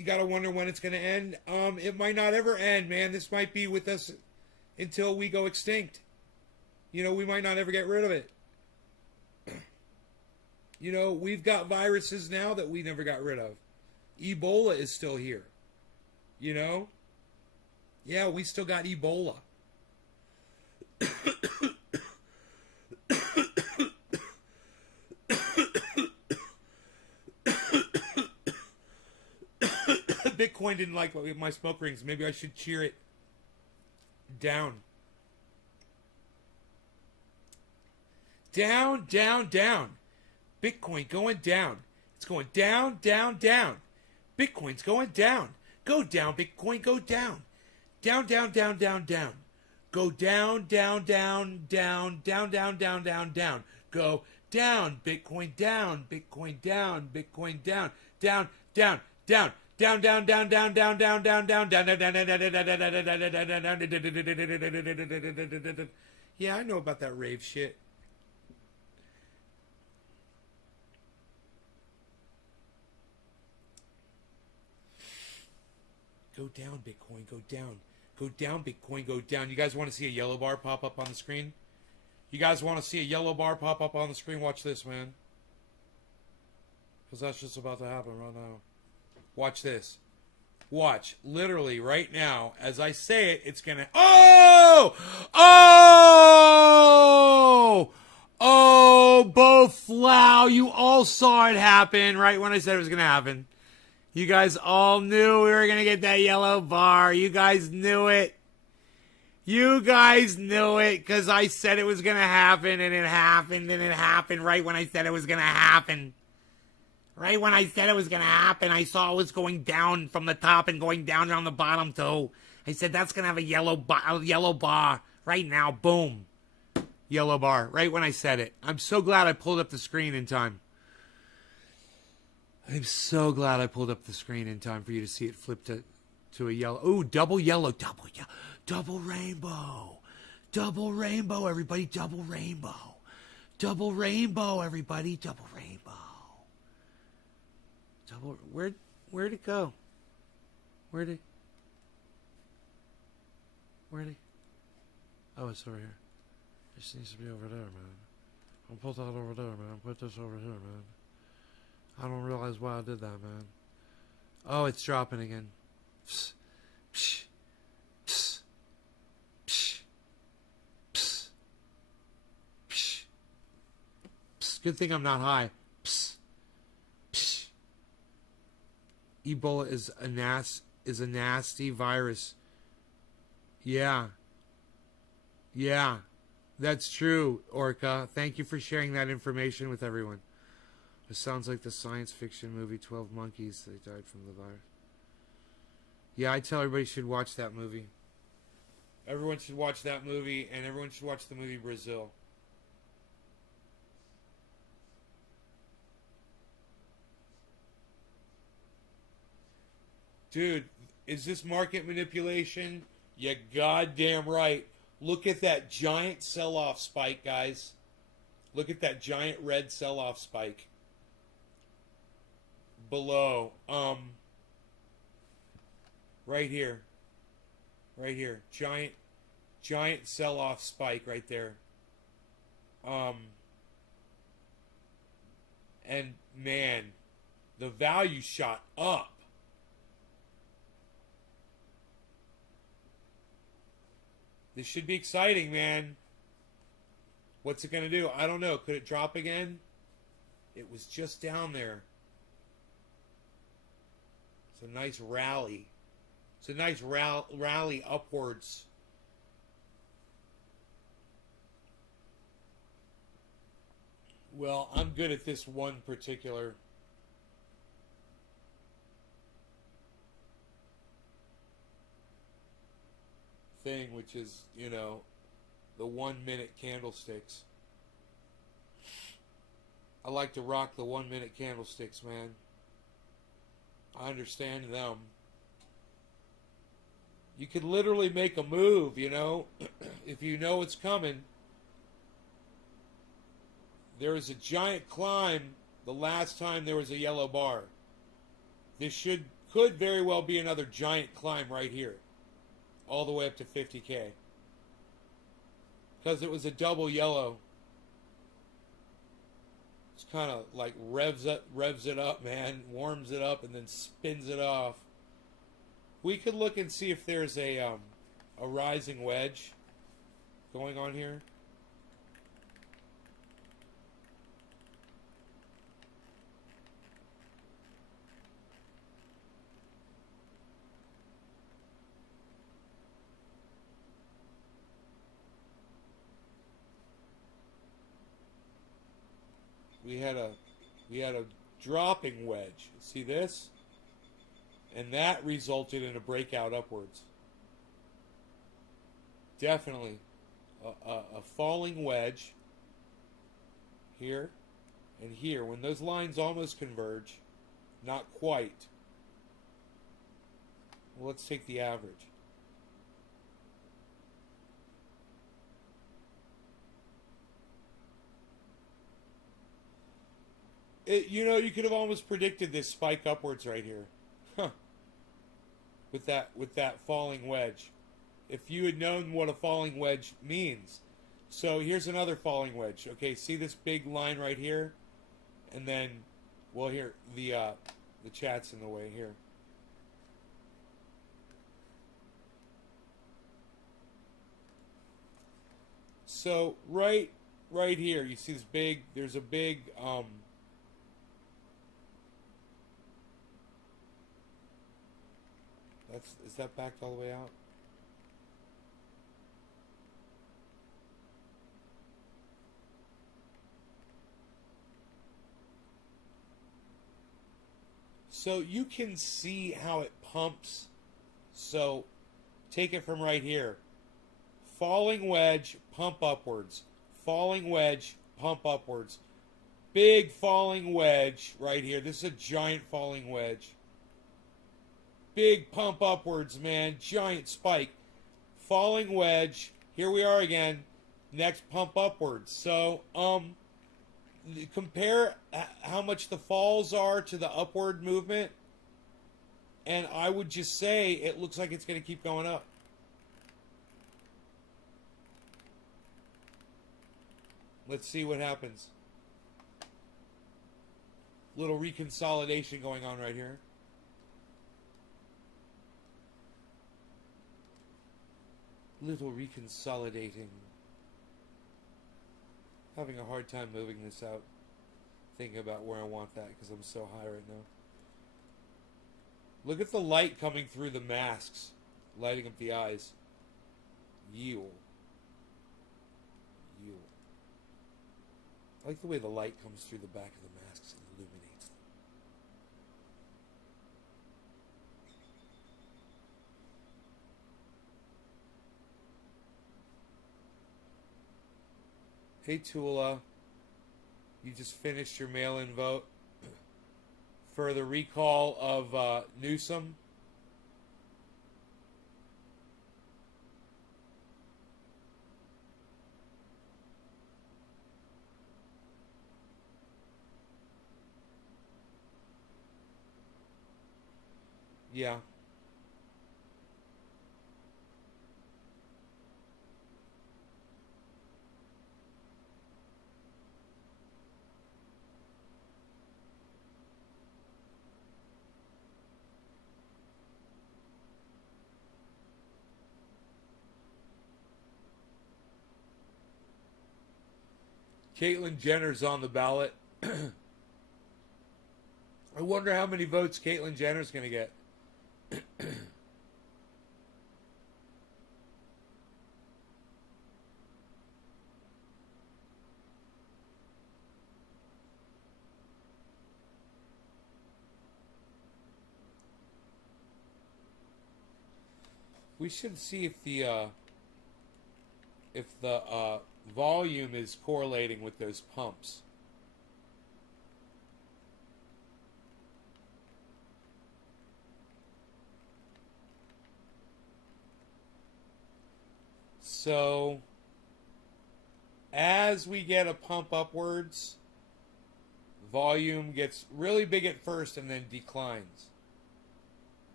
got to wonder when it's going to end. It might not ever end, man. This might be with us until we go extinct. You know, we might not ever get rid of it. You know, we've got viruses now that we never got rid of. Ebola is still here. You know? Yeah, we still got Ebola. Bitcoin didn't like my smoke rings. Maybe I should cheer it down. Down, down, down. Bitcoin going down. It's going down, down, down. Bitcoin's going down. Go down, Bitcoin, go down. Down, down, down, down, down. Go down, down, down, down, down, down, down, down, down. Go down, Bitcoin down, Bitcoin down, Bitcoin down, down, down, down. Down, down, down, down, down, down, down, down, down, down, down, down, down, down, down, down. Yeah, I know about that rave shit. Go down, Bitcoin, go down. Go down, Bitcoin, go down. You guys want to see a yellow bar pop up on the screen? You guys want to see a yellow bar pop up on the screen? Watch this, man. Because that's just about to happen right now. Watch this. Watch. Literally, right now, as I say it, it's going to... Oh! Oh! Oh, Bo Flow, you all saw it happen right when I said it was going to happen. You guys all knew we were going to get that yellow bar. You guys knew it. You guys knew it because I said it was going to happen, and it happened, and it happened right when I said it was going to happen. Right when I said it was going to happen, I saw it was going down from the top and going down on the bottom, too. I said, that's going to have a yellow bar right now. Boom. Yellow bar. Right when I said it. I'm so glad I pulled up the screen in time. I'm so glad I pulled up the screen in time for you to see it flip to a yellow. Ooh, double yellow. Double rainbow. Double rainbow, everybody. Double rainbow. Double rainbow, everybody. Double rainbow. Where'd it go? Where'd it? Oh, it's over here. It just needs to be over there, man. I'll put that over there, man. Put this over here, man. I don't realize why I did that, man. Oh, it's dropping again. Psst. Psst. Psst. Psst. Psst. Psst. Psst. Good thing I'm not high. Psst. Psst. Ebola is a nasty virus. Yeah. Yeah. That's true, Orca. Thank you for sharing that information with everyone. It sounds like the science fiction movie 12 Monkeys. They died from the virus. Yeah, I tell everybody should watch that movie. Everyone should watch that movie, and everyone should watch the movie Brazil. Dude, is this market manipulation? You goddamn right. Look at that giant sell-off spike, guys. Look at that giant red sell-off spike. Below. Right here. Right here. Giant sell-off spike right there. And, man, the value shot up. This should be exciting, man. What's it going to do? I don't know. Could it drop again? It was just down there. It's a nice rally. It's a nice rally upwards. Well, I'm good at this one particular thing, which is, you know, the 1 minute candlesticks. I like to rock the 1 minute candlesticks, man. I understand them. You could literally make a move, you know, if you know it's coming. There was a giant climb the last time there was a yellow bar. This could could very well be another giant climb right here, all the way up to 50K. Because it was a double yellow. It's kind of like revs it up, man, warms it up, and then spins it off. We could look and see if there's a rising wedge going on here. We had a dropping wedge. See this? And that resulted in a breakout upwards. Definitely a falling wedge here and here. When those lines almost converge, not quite. Well, let's take the average. You know, you could have almost predicted this spike upwards right here. Huh. With that falling wedge. If you had known what a falling wedge means. So here's another falling wedge. Okay, see this big line right here? And then, well, here, the chat's in the way here. So right here, you see this big, there's a big is that backed all the way out? So you can see how it pumps. So take it from right here. Falling wedge, pump upwards. Falling wedge, pump upwards. Big falling wedge right here. This is a giant falling wedge. Big pump upwards, man. Giant spike. Falling wedge. Here we are again. Next pump upwards. So, compare how much the falls are to the upward movement. And I would just say it looks like it's going to keep going up. Let's see what happens. Little reconsolidation going on right here. Little reconsolidating. Having a hard time moving this out. Thinking about where I want that because I'm so high right now. Look at the light coming through the masks. Lighting up the eyes. Yule. I like the way the light comes through the back of the masks and illuminates them. Hey Tula, you just finished your mail-in vote for the recall of Newsom. Yeah. Caitlyn Jenner's on the ballot. I wonder how many votes Caitlyn Jenner's going to get. We should see if the volume is correlating with those pumps. So, as we get a pump upwards, volume gets really big at first and then declines.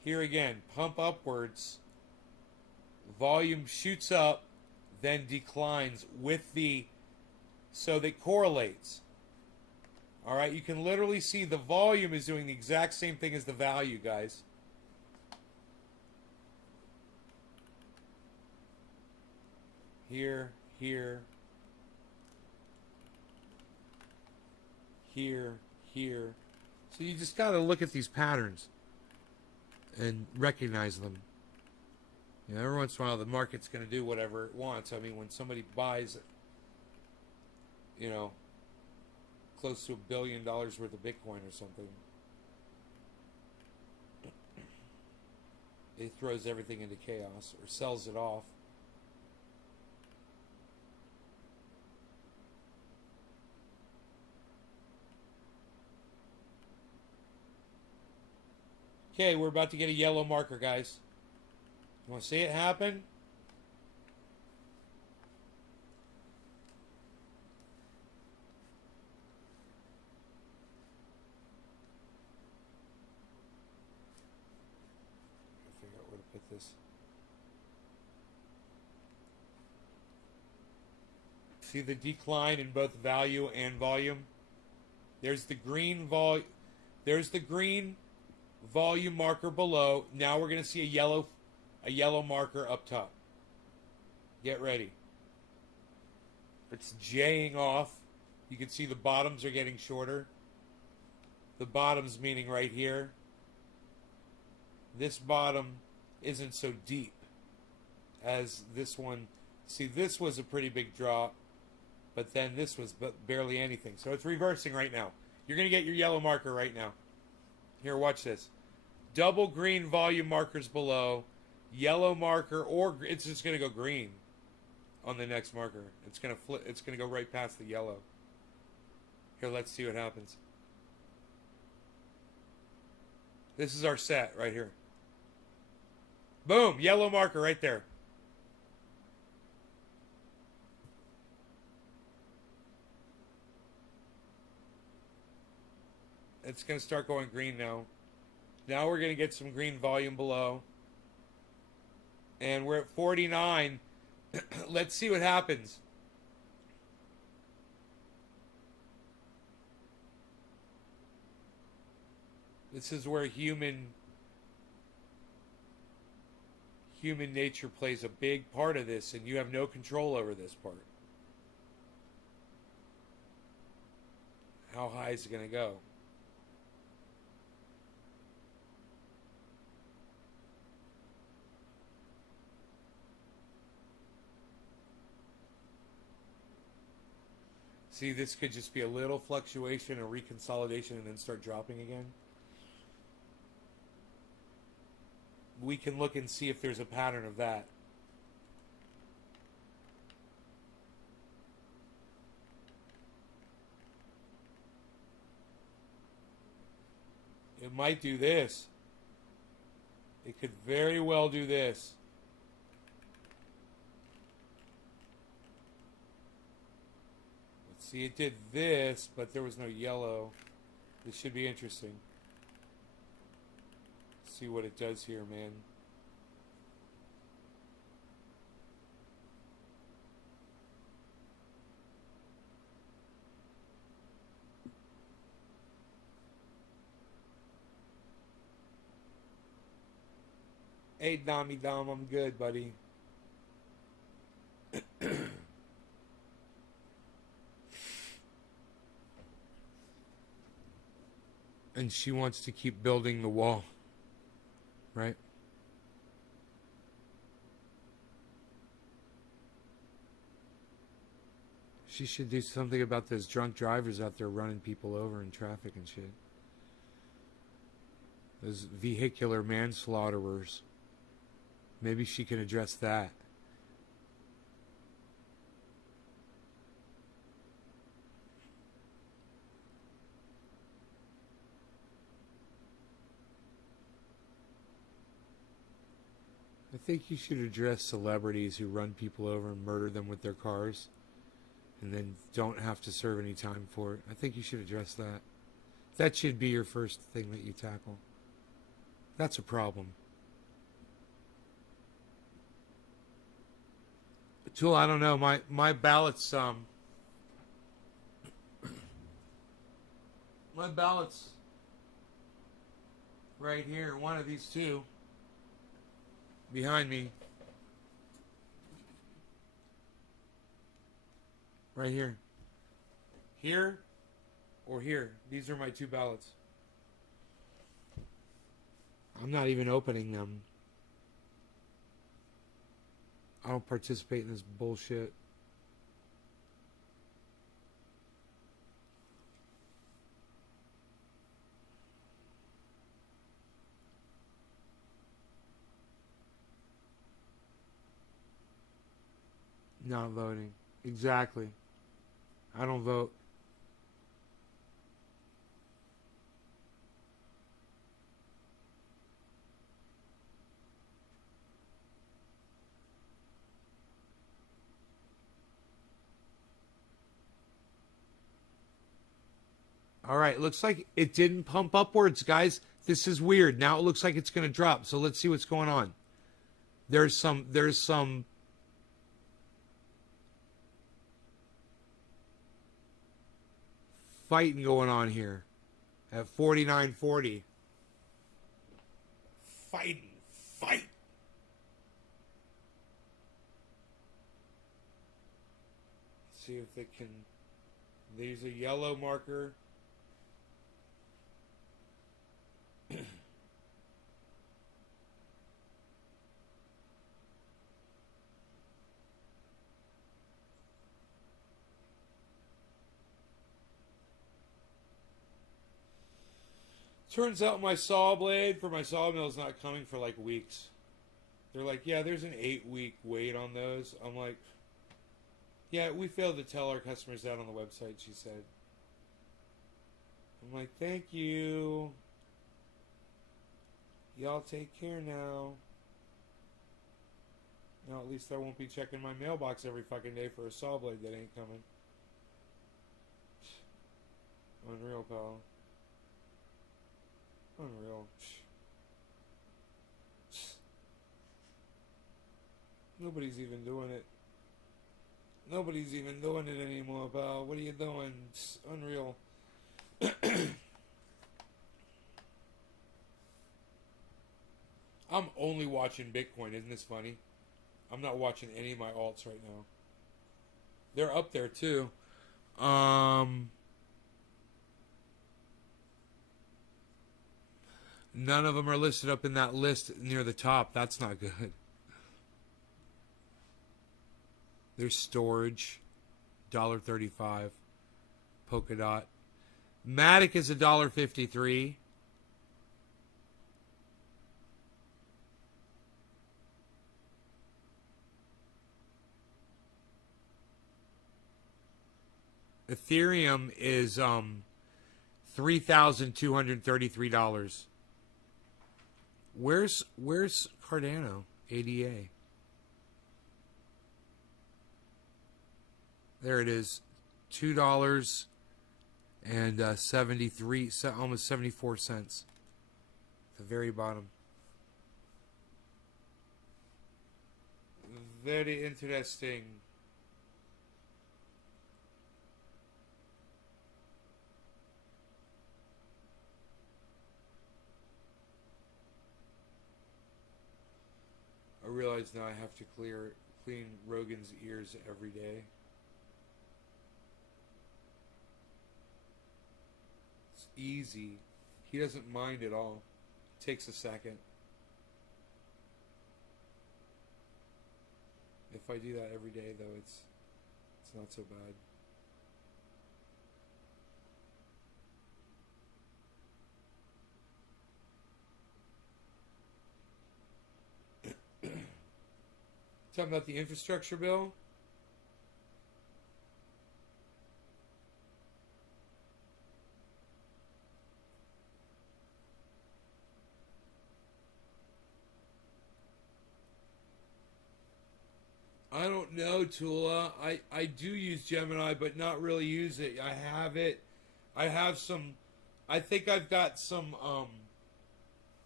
Here again, pump upwards. Volume shoots up, then declines with the, so that correlates. All right, you can literally see the volume is doing the exact same thing as the value, guys. Here, here, here, here. So you just got to look at these patterns and recognize them. You know, every once in a while, the market's going to do whatever it wants. I mean, when somebody buys, you know, close to $1 billion worth of Bitcoin or something, it throws everything into chaos or sells it off. Okay, we're about to get a yellow marker, guys. You want to see it happen? I figure out where to put this. See the decline in both value and volume? There's the green volume marker below. Now we're going to see a yellow marker up top. Get ready. It's J'ing off. You can see the bottoms are getting shorter. The bottoms meaning right here. This bottom isn't so deep as this one. See, this was a pretty big drop, but then this was barely anything. So it's reversing right now. You're going to get your yellow marker right now. Here, watch this. Double green volume markers below, yellow marker, or it's just going to go green on the next marker. It's going to flip. It's going to go right past the yellow. Here, let's see what happens. This is our set right here. Boom, yellow marker right there. It's going to start going green now. Now we're going to get some green volume below. And we're at 49. Let's see what happens. This is where human nature plays a big part of this, and you have no control over this part. How high is it going to go? See, this could just be a little fluctuation, a reconsolidation, and then start dropping again. We can look and see if there's a pattern of that. It might do this. It could very well do this. See, it did this, but there was no yellow. This should be interesting. See what it does here, man. Hey, Dom, I'm good, buddy. And she wants to keep building the wall, right? She should do something about those drunk drivers out there running people over in traffic and shit. Those vehicular manslaughterers. Maybe she can address that. I think you should address celebrities who run people over and murder them with their cars and then don't have to serve any time for it. I think you should address that. That should be your first thing that you tackle. That's a problem. Tool, I don't know. My ballot's my ballot's right here. One of these two behind me. Right here. Here or here. These are my two ballots. I'm not even opening them. I don't participate in this bullshit. Not voting. Exactly. I don't vote. All right, looks like it didn't pump upwards, guys. This is weird. Now it looks like it's going to drop. So let's see what's going on. There's some fighting going on here at 49.40. Fight. See if they can. There's a yellow marker. Turns out my saw blade for my sawmill is not coming for like weeks. They're like, yeah, there's an 8-week wait on those. I'm like, yeah, we failed to tell our customers that on the website, she said. I'm like, thank you. Y'all take care now. Now at least I won't be checking my mailbox every fucking day for a saw blade that ain't coming. Unreal, pal. Unreal. Nobody's even doing it. Nobody's even doing it anymore, pal. What are you doing? It's unreal. I'm only watching Bitcoin. Isn't this funny? I'm not watching any of my alts right now. They're up there too. None of them are listed up in that list near the top. That's not good. There's storage, $1.35. Polkadot. Matic is $1.53. Ethereum is $3,233. Where's Cardano? ADA. There it is. $2 and 73, almost 74 cents. At the very bottom. Very interesting. I realize now I have to clean Rogan's ears every day. It's easy. He doesn't mind at all. It takes a second. If I do that every day, though, it's not so bad. Talking about the infrastructure bill. I don't know, Tula. I do use Gemini, but not really use it. I have it. I have some. I think I've got some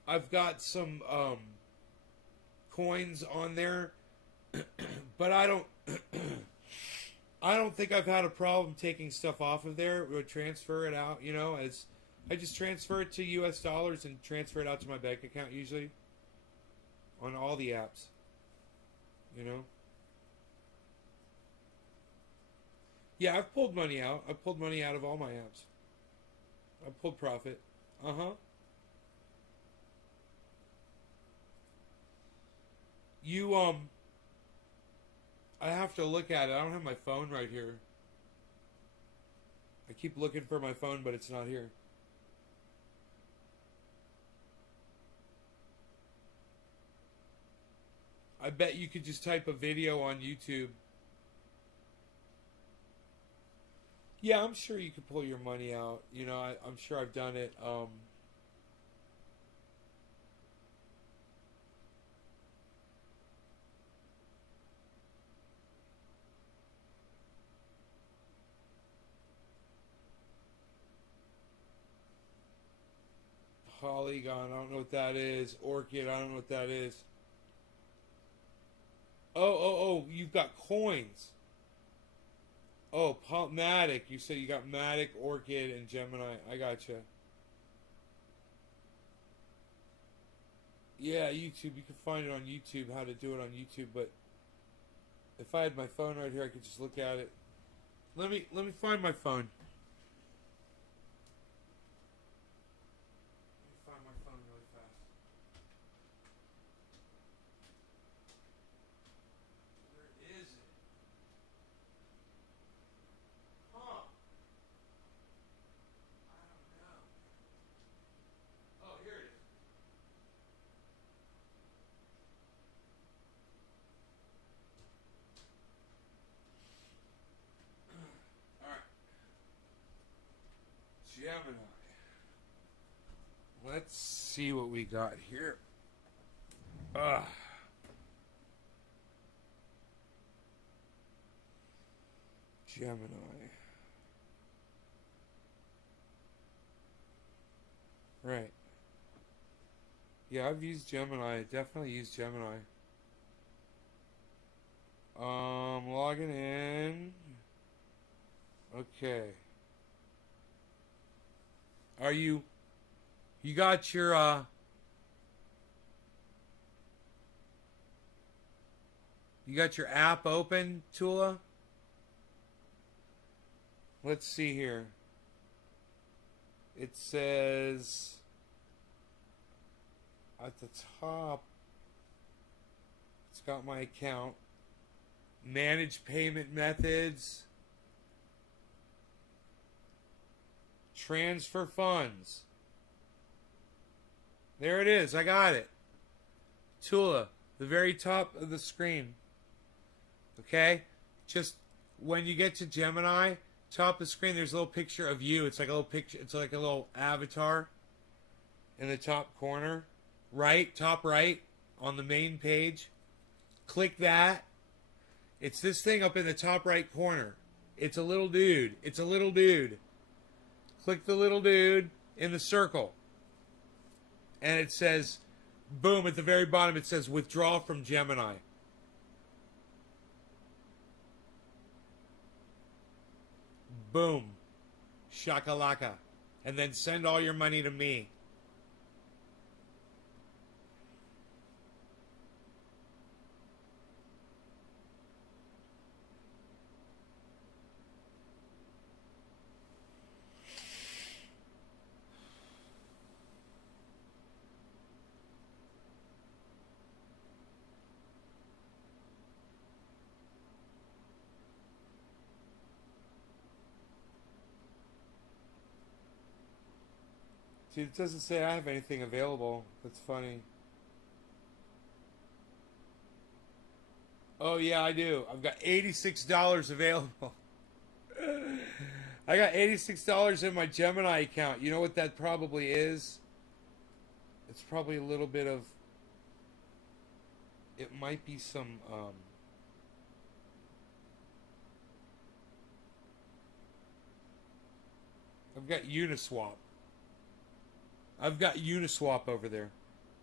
I've got some coins on there, but I don't I don't think I've had a problem taking stuff off of there or transfer it out, you know, as I just transfer it to US dollars and transfer it out to my bank account usually on all the apps. You know? Yeah, I've pulled money out. I've pulled money out of all my apps. I've pulled profit. Uh-huh. You, I have to look at it. I don't have my phone right here. I keep looking for my phone, but it's not here. I bet you could just type a video on YouTube. Yeah, I'm sure you could pull your money out. You know, I'm sure I've done it. Polygon, I don't know what that is. Orchid, I don't know what that is. Oh, you've got coins. Oh, Matic. You said you got Matic, Orchid, and Gemini. I gotcha. Yeah, YouTube. You can find it on YouTube, how to do it on YouTube, but if I had my phone right here, I could just look at it. Let me find my phone. Let me find my phone really fast. Where is it? Huh. I don't know. Oh, here it is. Alright. Gemini. Let's see what we got here. Gemini. Right. Yeah, I've used Gemini. Definitely used Gemini. Logging in. Okay. Are you got your you got your app open, Tula? Let's see here. It says at the top, it's got my account. Manage payment methods. Transfer funds. There it is. I got it. Tula, the very top of the screen. Okay? Just when you get to Gemini, top of the screen, there's a little picture of you. It's like a little picture. It's like a little avatar in the top corner. Right, top right on the main page. Click that. It's this thing up in the top right corner. It's a little dude. It's a little dude. Click the little dude in the circle. And it says, boom, at the very bottom it says withdraw from Gemini. Boom. Shakalaka. And then send all your money to me. See, it doesn't say I have anything available. That's funny. Oh, yeah, I do. I've got $86 available. I got $86 in my Gemini account. You know what that probably is? It's probably a little bit of... It might be some... I've got Uniswap. I've got Uniswap over there.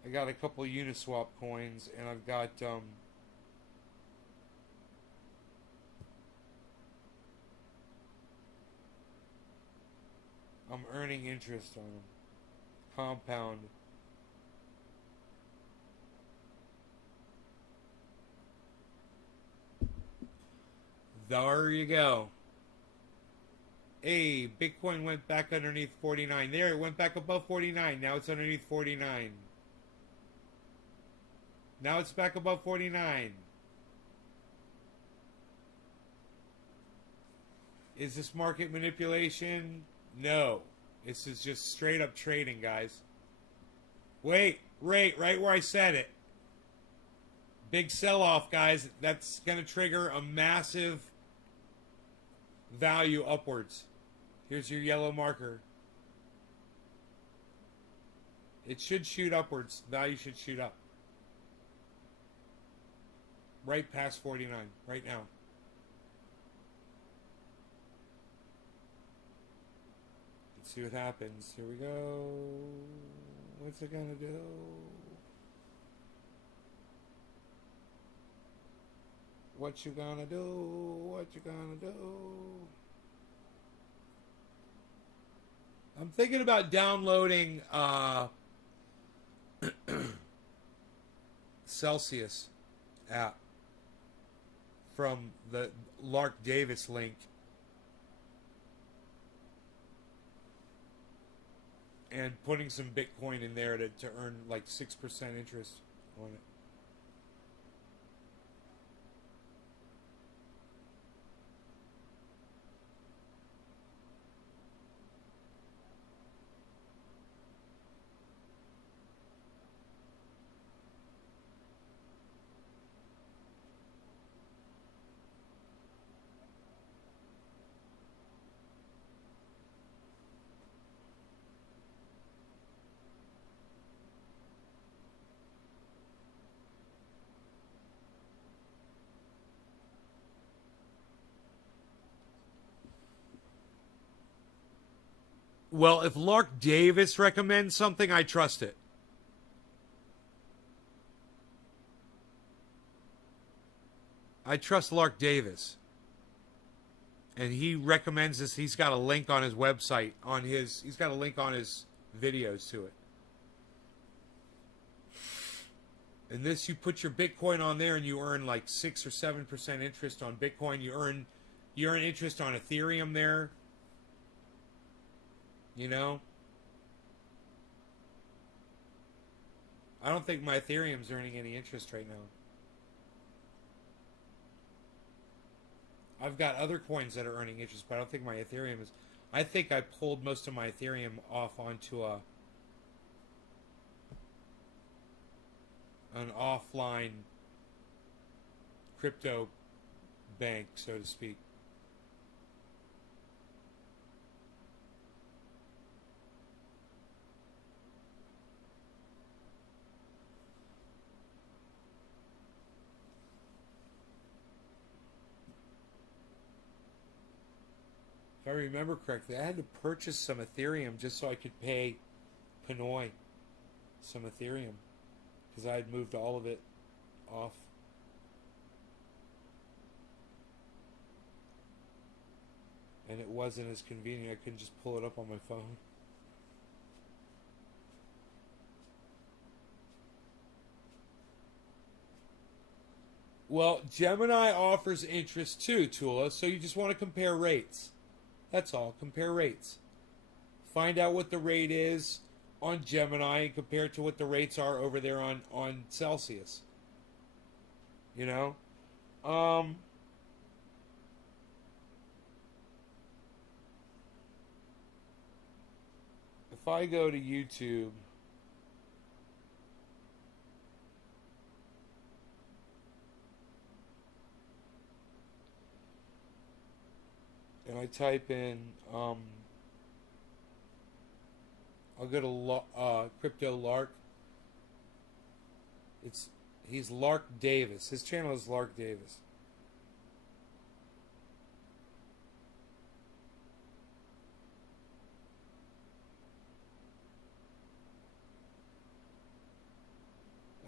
I got a couple Uniswap coins, and I've got I'm earning interest on them. Compound. There you go. Hey, Bitcoin went back underneath 49. There, it went back above 49. Now it's underneath 49. Now it's back above 49. Is this market manipulation? No. This is just straight up trading, guys. Wait, right where I said it. Big sell-off, guys. That's going to trigger a massive value upwards. Here's your yellow marker. It should shoot upwards. Value should shoot up. Right past 49, right now. Let's see what happens. Here we go. What's it gonna do? What you gonna do? What you gonna do? I'm thinking about downloading Celsius app from the Lark Davis link, and putting some Bitcoin in there to earn like 6% interest on it. Well, if Lark Davis recommends something, I trust it. I trust Lark Davis. And he recommends this. He's got a link on his website, he's got a link on his videos to it. And this, you put your Bitcoin on there and you earn like 6 or 7% interest on Bitcoin. You earn interest on Ethereum there. You know? I don't think my Ethereum's earning any interest right now. I've got other coins that are earning interest, but I don't think my Ethereum is. I think I pulled most of my Ethereum off onto an offline crypto bank, so to speak. If I remember correctly, I had to purchase some Ethereum just so I could pay Pinoy some Ethereum, because I had moved all of it off. And it wasn't as convenient. I couldn't just pull it up on my phone. Well, Gemini offers interest too, Tula, so you just want to compare rates. That's all. Compare rates. Find out what the rate is on Gemini and compare it to what the rates are over there on Celsius. You know? If I go to YouTube, and I type in, I'll go to Crypto Lark. He's Lark Davis. His channel is Lark Davis.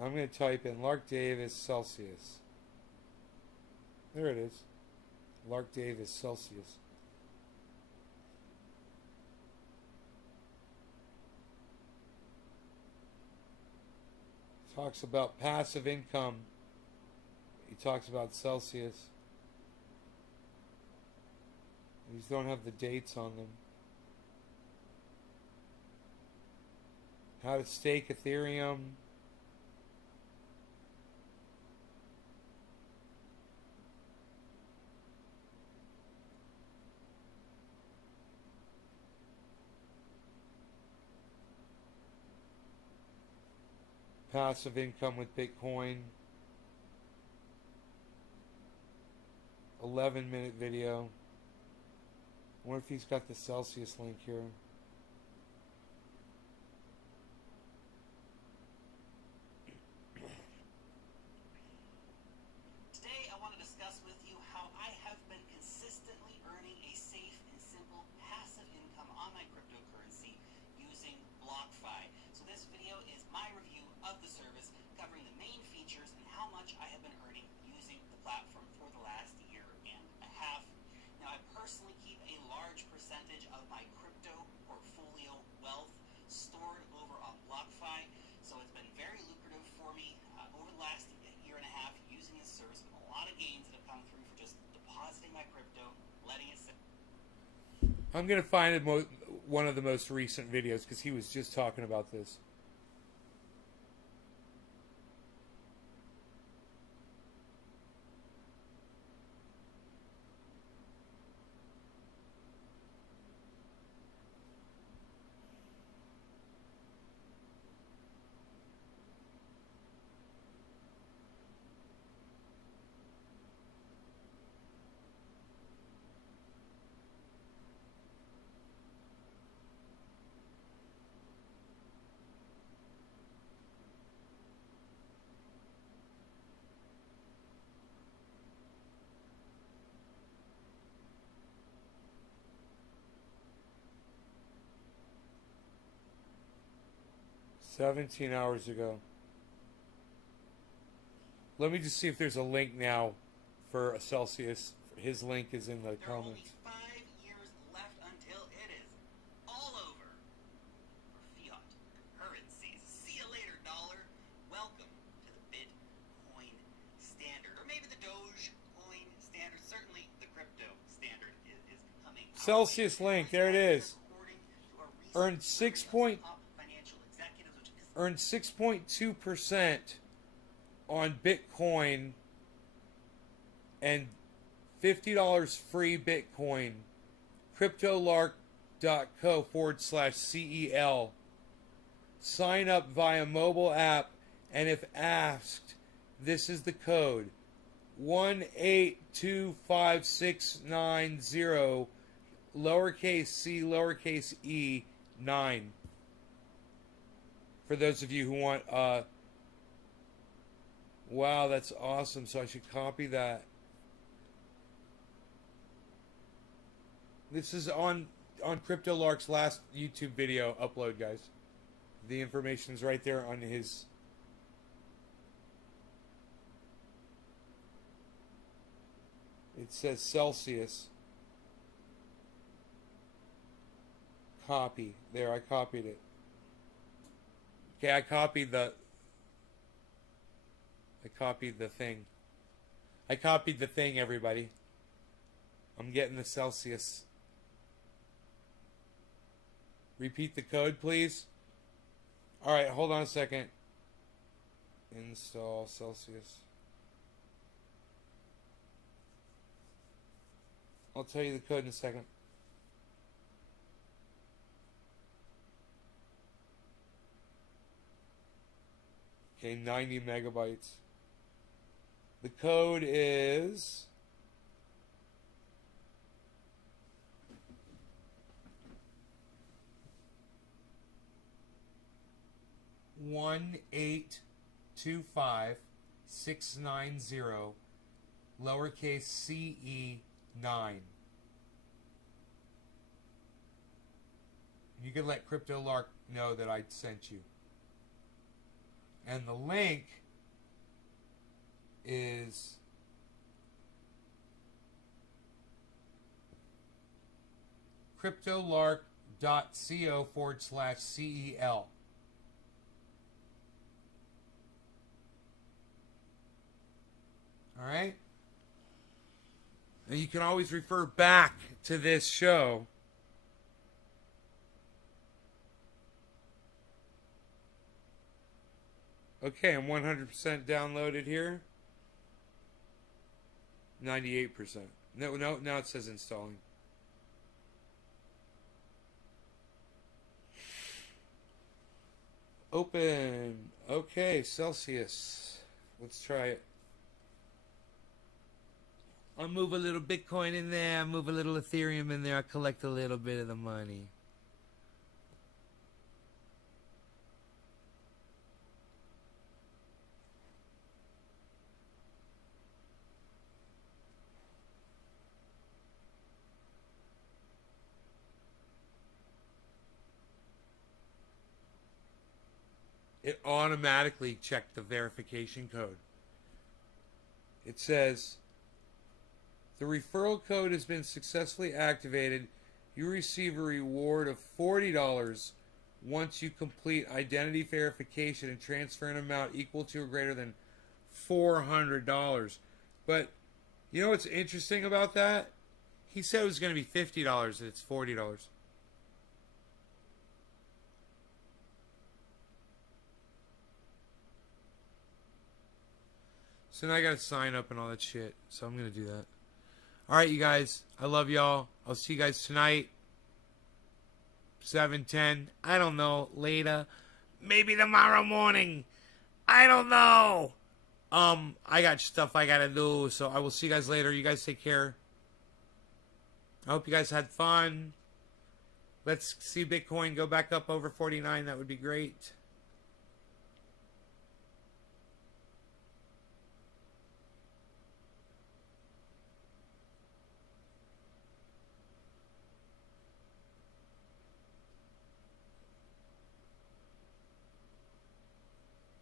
I'm going to type in Lark Davis Celsius. There it is. Lark Davis Celsius. Talks about passive income. He talks about Celsius. These don't have the dates on them. How to stake Ethereum. Passive income with Bitcoin. 11-minute video. I wonder if he's got the Celsius link here. Today I want to discuss with you how I have been consistently earning a safe and simple passive income on my cryptocurrency using BlockFi. So this video is my review of the service, covering the main features and how much I have been earning using the platform for the last year and a half. Now I personally keep a large percentage of my crypto portfolio wealth stored over on BlockFi, so it's been very lucrative for me over the last year and a half using this service. A lot of gains that have come through for just depositing my crypto, letting it sit. I'm going to find one of the most recent videos because he was just talking about this. $17 hours ago. Let me just see if there's a link now for a Celsius. His link is in the There are only comments. 5 years left until it is all over for fiat currencies. See you later, dollar. Welcome to the Bitcoin standard, or maybe the Dogecoin standard. Certainly, the crypto standard is coming. Celsius link, there it is. Earned Earned 6.2% on Bitcoin and $50 free Bitcoin. CryptoLark.co/CEL. Sign up via mobile app, and if asked, this is the code 1825690 lowercase c lowercase e 9. For those of you who want, wow, that's awesome. So I should copy that. This is on CryptoLark's last YouTube video upload, guys. The information's right there on his. It says Celsius. Copy. There, I copied it. Okay, I copied the thing. I copied the thing, everybody. I'm getting the Celsius. Repeat the code, please. Alright, hold on a second. Install Celsius. I'll tell you the code in a second. Okay, 90 megabytes. The code is 1825690 lowercase ce 9. You can let CryptoLark know that I sent you. And the link is cryptolark.co/CEL. All right? And you can always refer back to this show. Okay, I'm 100% downloaded here. 98%. No, now it says installing. Open. Okay, Celsius. Let's try it. I'll move a little Bitcoin in there. I'll move a little Ethereum in there. I'll collect a little bit of the money. It automatically checked the verification code. It says, the referral code has been successfully activated. You receive a reward of $40 once you complete identity verification and transfer an amount equal to or greater than $400. But you know what's interesting about that? He said it was going to be $50 and it's $40. So now I gotta sign up and all that shit. So I'm gonna do that. Alright, you guys. I love y'all. I'll see you guys tonight. 7:10. I don't know. Later. Maybe tomorrow morning. I don't know. I got stuff I gotta do. So I will see you guys later. You guys take care. I hope you guys had fun. Let's see Bitcoin go back up over 49. That would be great.